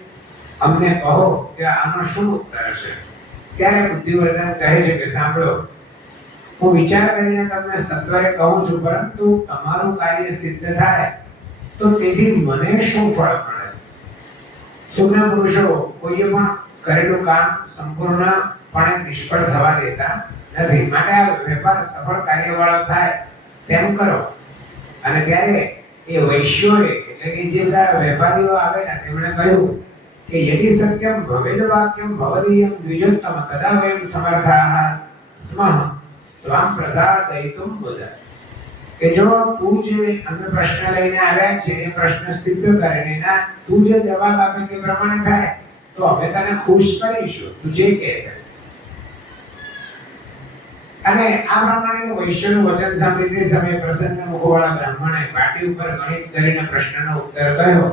અમને કહો કે આનો શું ઉત્તર છે. ત્યારે બુદ્ધિવર્ધન કહે છે કે સાંભળો, હું વિચાર કરીને તમને સત્વરે કહું છું, પરંતુ તમારું કાર્ય સિદ્ધ થાય તો તેથી મને શું ફળ મળે? સુજ્ઞ પુરુષો કોઈએ પણ કરેલું કામ સંપૂર્ણપણે નિષ્ફળ થવા દેતા નથી. માટે આ વેપાર સફળ કાર્યવાળો થાય તેમ કરો. અને ત્યારે એ વૈશ્યોએ એટલે કે જે બધા વેપારીઓ આવેલા તેમણે કહ્યું કે યદિ સત્યમ ભવેદ વાક્યમ ભવદીયમ દ્વિજોત્તમ તદા વયમ સમર્થાઃ સ્મઃ સ્વામ પ્રસાદયિતુમ બુદ્ધ. કે જો તું જે અમને પ્રશ્ન લઈને આવ્યા છે એ પ્રશ્ન સિદ્ધ કરીને ના તું જે જવાબ આપે તે પ્રમાણે થાય તો અમે તને ખુશ કરીશું, તું જે કહે. અને આ પ્રમાણેનું વૈશ્યનું વચન સાંભળી તે સમયે પ્રસન્ન મુખવાળા બ્રાહ્મણે પાટી ઉપર ગણિત કરીને પ્રશ્નનો ઉત્તર કહ્યો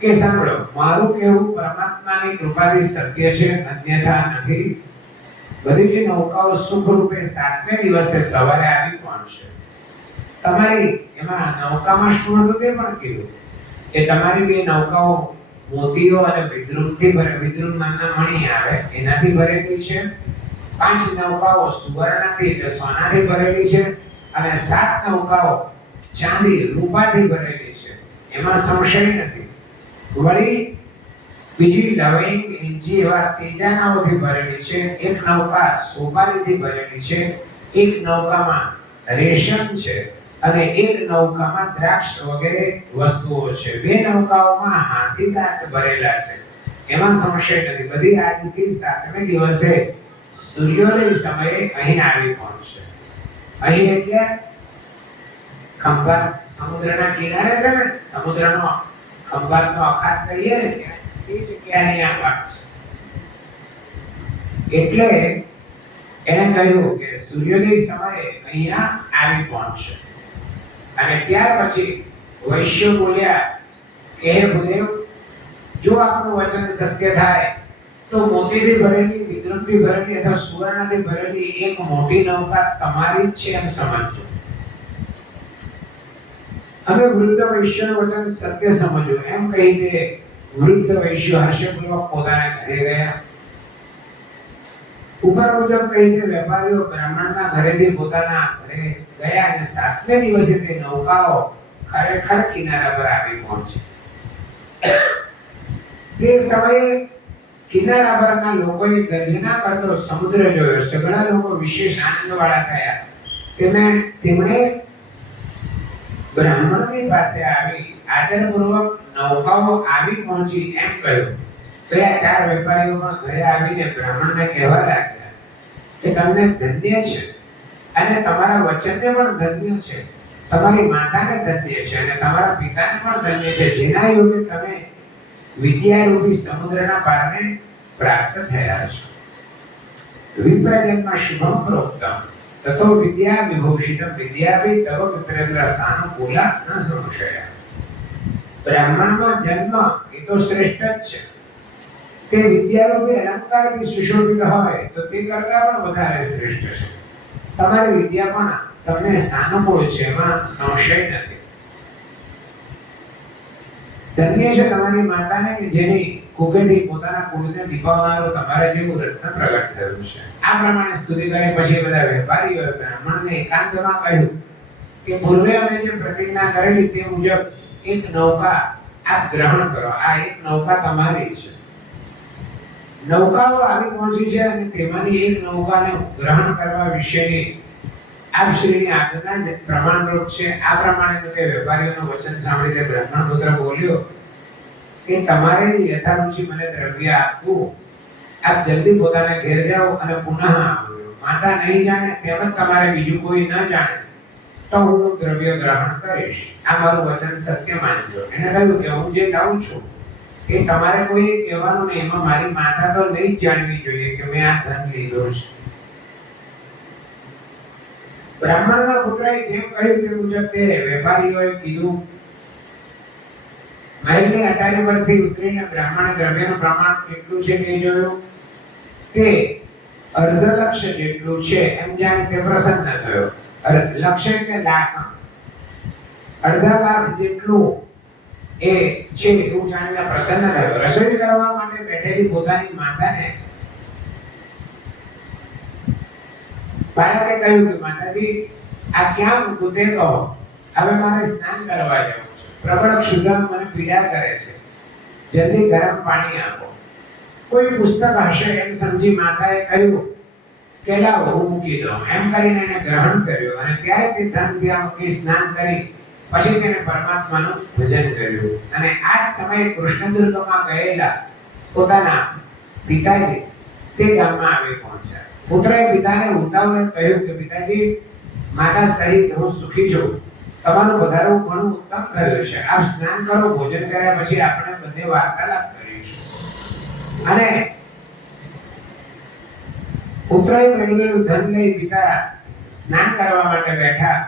કે સાંભળો, મારું કહેવું પરમાત્માની કૃપાથી સત્ય છે, અન્યથા નથી. બધી જે નૌકાઓ સુખરૂપે 7મે દિવસે સવારે આવી પહોંચશે. તમારી એમાં નૌકામાં શું હતું તે પણ કીધું કે તમારી બે નૌકાઓ મોતીઓ અને વિદ્રુમથી વિદ્રુમ નામના મણી આવે એનાથી ભરેલી છે. 5 નૌકાઓ સુવર્ણથી એટલે સોનાથી ભરેલી છે અને 7 નૌકાઓ ચાંદી રૂપાથી ભરેલી છે. એમાં સંશય નથી. વળી બીજી લવિંગ ઇંચી એવા તેજાનાઓથી ભરેલી છે. એક નૌકા સોપારીથી ભરેલી છે, એક નૌકામાં રેશમ છે અને એક નૌકામાં દ્રાક્ષ વગેરે વસ્તુઓ છે. 2 નૌકાઓમાં હાથી દાંત ભરેલા છે. એમાં સંશય નથી. બધી આજથી 7મે દિવસે સૂર્યોદય સમયે અહીં આવી પહોંચશે. અહીં એટલે ખંભાત સમુદ્રના કિનારે છે ને, સમુદ્રનો ખંભાતનો અખાત કહીએ ને તે જગ્યાની આ વાત છે. એટલે એને કહ્યું કે સૂર્યોદય સમયે અહીંયા આવી પહોંચશે. અને ત્યાર પછી વૈશ્ય બોલ્યા કે હે ભૂદેવ, જો આપનું વચન સત્ય થાય તો મોતીથી ભરેલી, વિદ્રુમથી ભરેલી અથવા સુવર્ણથી ભરેલી એક મોટી નૌકા તમારી જ છે એમ સમજજો. હવે વૃદ્ધ વૈશ્યનું વચન સત્ય સમજ્યું એમ કહી તે વૃદ્ધ વૈશ્ય હર્ષપૂર્વક પોતાના ઘરે ગયા. ઉપર મુજબ કહી તે વેપારીઓ બ્રાહ્મણના ઘરેથી પોતાના ઘરે ગયા અને 7મે દિવસે તે નૌકાઓ ખરેખર કિનારા પર આવી પહોંચી. તે સમયે કિનારા પરના લોકોએ ગર્જના કરતો સમુદ્ર જોયો. સઘળા લોકો વિશેષ આનંદવાળા થયા. તેમણે બ્રાહ્મણની પાસે આવી આદરપૂર્વક નૌકાઓ આવી પહોંચી એમ કહ્યું. પેલા 4 વેપારીઓ પણ ઘરે આવીને બ્રાહ્મણને કહેવા લાગ્યા કે તમને ધન્ય છે અને તમારા વચનને પણ ધન્ય છે, તમારી માતાને ધન્ય છે અને તમારા પિતાને પણ ધન્ય છે, જેના યોગે તમે વિદ્યારૂપી સમુદ્રના પારને પ્રાપ્ત થયા છો. વિપ્રજન્મ શુભમ પ્રોક્તમ તતો વિદ્યા વિભૂષિતમ વિદ્યાભી તવ વિપ્રેન્દ્ર સાનુકૂલા ન સંશય. બ્રાહ્મણનો જન્મ એ તો શ્રેષ્ઠ જ છે. તે વિદ્યારૂપી અલંકારથી સુશોભિત હોય તો તે કરતા પણ વધારે શ્રેષ્ઠ છે. તમારી વિદ્યા પણ તમને સાનુકૂળ છે, એમાં સંશય નથી. ધન્ય છે તમારી માતાને કે જેની કુકેથી પોતાના કુળને દીપાવનારું તમારા જેવું રત્ન પ્રગટ થયું છે. આ પ્રમાણે સ્તુતિ કરી પછી બધા વેપારીઓએ બ્રાહ્મણને એકાંતમાં કહ્યું કે પૂર્વે અમે જે પ્રતિજ્ઞા કરેલી તે મુજબ એક નૌકા આપ ગ્રહણ કરો. આ એક નૌકા તમારી છે. નૌકાઓ આવી પહોંચી છે અને તેમાંની એક નૌકાને ગ્રહણ કરવા વિશેની આપ શ્રીની આજ્ઞા જ પ્રમાણરૂપ છે. આ પ્રમાણે તે વેપારીઓનું વચન સાંભળી તે બ્રાહ્મણ પુત્ર બોલ્યો કે તમારે યથારુચિ મને દ્રવ્ય આપવું. આપ જલ્દી પોતાના ઘેર જાઓ અને પુનઃ આવો. માતા નહીં જાણે તેમજ તમારે બીજું કોઈ ન જાણે તો હું દ્રવ્ય ગ્રહણ કરીશ. આ મારું વચન સત્ય માનજો. એને કહ્યું કે હું જે લાવું છું એ તમારે કોઈ કહેવાનું નહીં. એમાં મારી માતા તો નહીં જાણવી જોઈએ કે મેં આ ધન લીધો છે. બ્રાહ્મણના પુત્રએ જેમ કહ્યું તે મુજબ તે વેપારીઓએ કીધું. મહેલની અટારી પરથી ઉતરીને બ્રાહ્મણે દ્રવ્યનું પ્રમાણ કેટલું છે તે જોયું. તે અર્ધલક્ષ જેટલું છે એમ જાણી તે પ્રસન્ન થયો. લક્ષ એટલે લાખ. અડધા લાખ જેટલું એ છે એવું જાણીને પ્રસન્ન થયો. રસોઈ કરવા માટે બેઠેલી પોતાની માતાને બાળકે કહ્યું કે માતાજી આ ક્યાં મૂકું તે કહો, હવે મારે સ્નાન કરવા જવું છે, પ્રબળ ક્ષુદ્રામ મને પીડા કરે છે, જલ્દી ગરમ પાણી આપો. કોઈ પુસ્તક હશે એમ સમજી માતાએ કહ્યું કે લાવો હું મૂકી દઉં. એમ કરીને એને ગ્રહણ કર્યું અને ત્યારે તે ધન ત્યાં મૂકી સ્નાન કરી પછી તેને પરમાત્માનું ભજન કર્યું. અને આ જ સમયે કૃષ્ણદુર્ગમાં ગયેલા પોતાના પિતાજી તે ગામમાં આવી પહોંચ્યા. પુત્રએ પિતાને ઉતાવળે કહ્યું કે પિતાજી માતા સહિત હું સુખી છું, તમારું પધારવું ઘણું ઉત્તમ થયું છે. આપ સ્નાન કરો, ભોજન કર્યા પછી આપણે બંને વાર્તાલાપ કરીશું. અને પુત્રએ મેળવેલું ધન લઈ પિતા સ્નાન કરવા માટે બેઠા.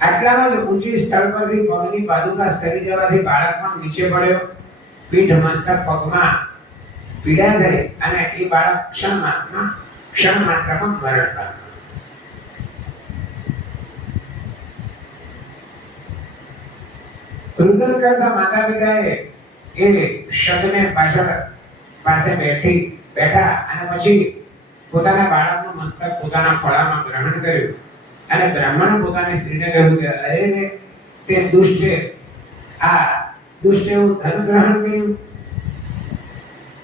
આટલામાં જ ઊંચી સ્થળ પરથી પગની પાદુકા સરી જવાથી બાળક પણ નીચે પડ્યો. પીઠ મસ્તક પગમાં પીડા થઈ અને એ બાળક ક્ષણ માત્રમાં મરણ પામ્યો. રુદન કરતા માતા પિતાએ એ શબ્દને પાસે બેઠા અને પછી પોતાના બાળકનું મસ્તક પોતાના ખોળામાં ગ્રહણ કર્યું. અને બ્રાહ્મણે પોતાની સ્ત્રીને કહ્યું કે અરે રે તે દુષ્ટે એવું ધન ગ્રહણ કર્યું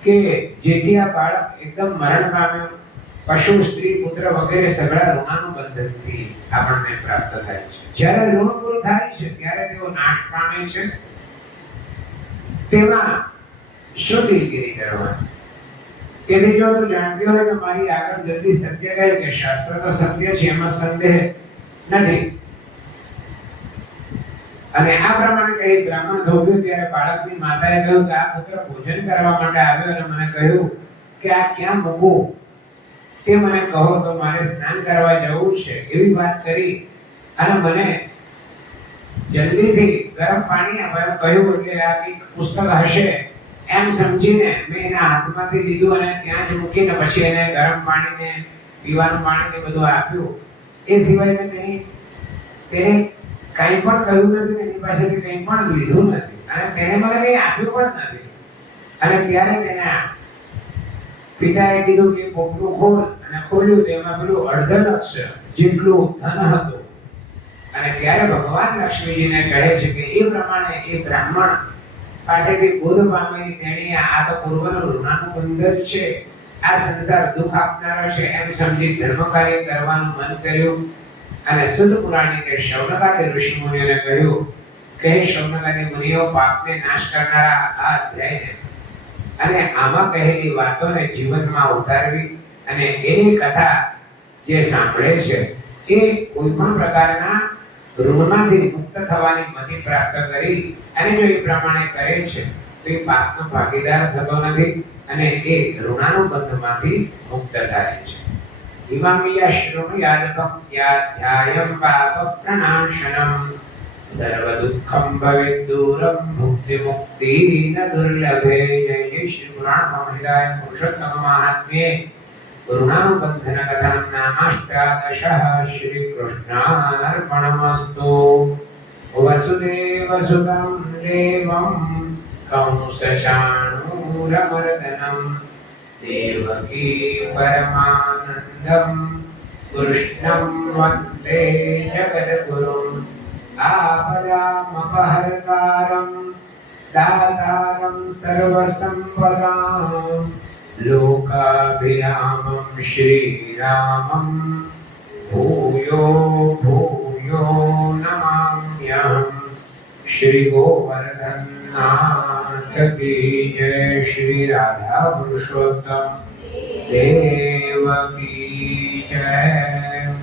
કે જેથી આ બાળક એકદમ મરણ પામ્યો. પશુ, સ્ત્રી, પુત્ર વગેરે સગળા ઋણાનું બંધનથી આપણને પ્રાપ્ત થાય છે. જ્યારે ઋણ પૂરું થાય છે ત્યારે તેઓ નાશ પામે છે. તેમાં શું દિલગીરી કરવાની? તેથી જો તું જાણતી હોય કે મારી આગળ જલ્દી સત્ય કહે કે શાસ્ત્ર તો સત્ય છે, એમાં સંદેહ નથી. અને આ પ્રમાણે કહી બ્રાહ્મણ ધોબ્યો. ત્યારે બાળકની માતાએ કહ્યું કે આ પુત્ર ભોજન કરવા માટે આવ્યો અને મને કહ્યું કે આ ક્યાં મૂકું તે મને કહો તો મારે સ્નાન કરવા જવું છે એવી વાત કરી અને મને જલ્દીથી ગરમ પાણી આપવાનું કહ્યું. એટલે આ એક પુસ્તક હશે એમ સમજીને મેં એના હાથમાંથી લીધું અને ત્યાં જ મૂકીને પછી એને ગરમ પાણીને પીવાનું પાણીને બધું આપ્યું. એ સિવાય મેં તેને કંઈ પણ કહ્યું નથી, એની પાસેથી કંઈ પણ લીધું નથી અને તેને મને કંઈ આપ્યું પણ નથી. અને ત્યારે તેના પિતાએ કીધું કે પોપલું ખોલ અને ખોલ્યું તેમાં પેલું અર્ધલક્ષ જેટલું ધન હતું. અને ત્યારે ભગવાન લક્ષ્મીજીને કહે છે કે એ પ્રમાણે એ બ્રાહ્મણ પાસેથી બોધ પામેલી તેણીએ આ તો પૂર્વનું ઋણાનું બંધન છે, આ સંસાર દુઃખ આપનારો છે એમ સમજી ધર્મ કાર્ય કરવાનું મન કર્યું. અને શુદ્ધ પુરાણીકે શૌનકાદી ઋષિ મુનિઓને કહ્યું કે શૌનકાદી મુનિઓ પાપને નાશ કરનારા આ અધ્યાયને અને આમાં કહેલી વાતોને જીવનમાં ઉતારવી અને એની કથા જે સાંભળે છે એ કોઈ પણ પ્રકારના ઋણમાંથી મુક્ત થવાની મતિ પ્રાપ્ત કરી અને જો એ પ્રમાણે કરે છે તો એ પાપનો ભાગીદાર થતો નથી અને એ ઋણાનુબંધમાંથી મુક્ત થાય છે. ઇમામિયા શ્રુણુયાદ ભક્ત્યાધ્યાયમ પાપ પ્રણાશનમ સર્વ દુઃખમ ભવેદ દૂરમ ભુક્તિ મુક્તિ ન દુર્લભે. જય જય શ્રી પુરાણ સંહિતાય પુરુષોત્તમ મહાત્મ્યે ઋણાનુબંધન કથામ નામાષ્ટાદશઃ. શ્રી કૃષ્ણાર્પણમસ્તુ. વસુદેવસુતં દેવં કંસચાણૂરમર્દનમ દેવકી પરમાનંદમ કૃષ્ણં વંદે જગદ્ગુરું. આપદામપહર્તારં દાતારં સર્વસંપદાં લોકાભિરામં શ્રીરામં ભૂયો ભૂયો નમામ્યહં. શ્રી ગોવર્ધનનાથ કી જય. શ્રી રાધા પુરુષોત્તમ દેવ કી જય.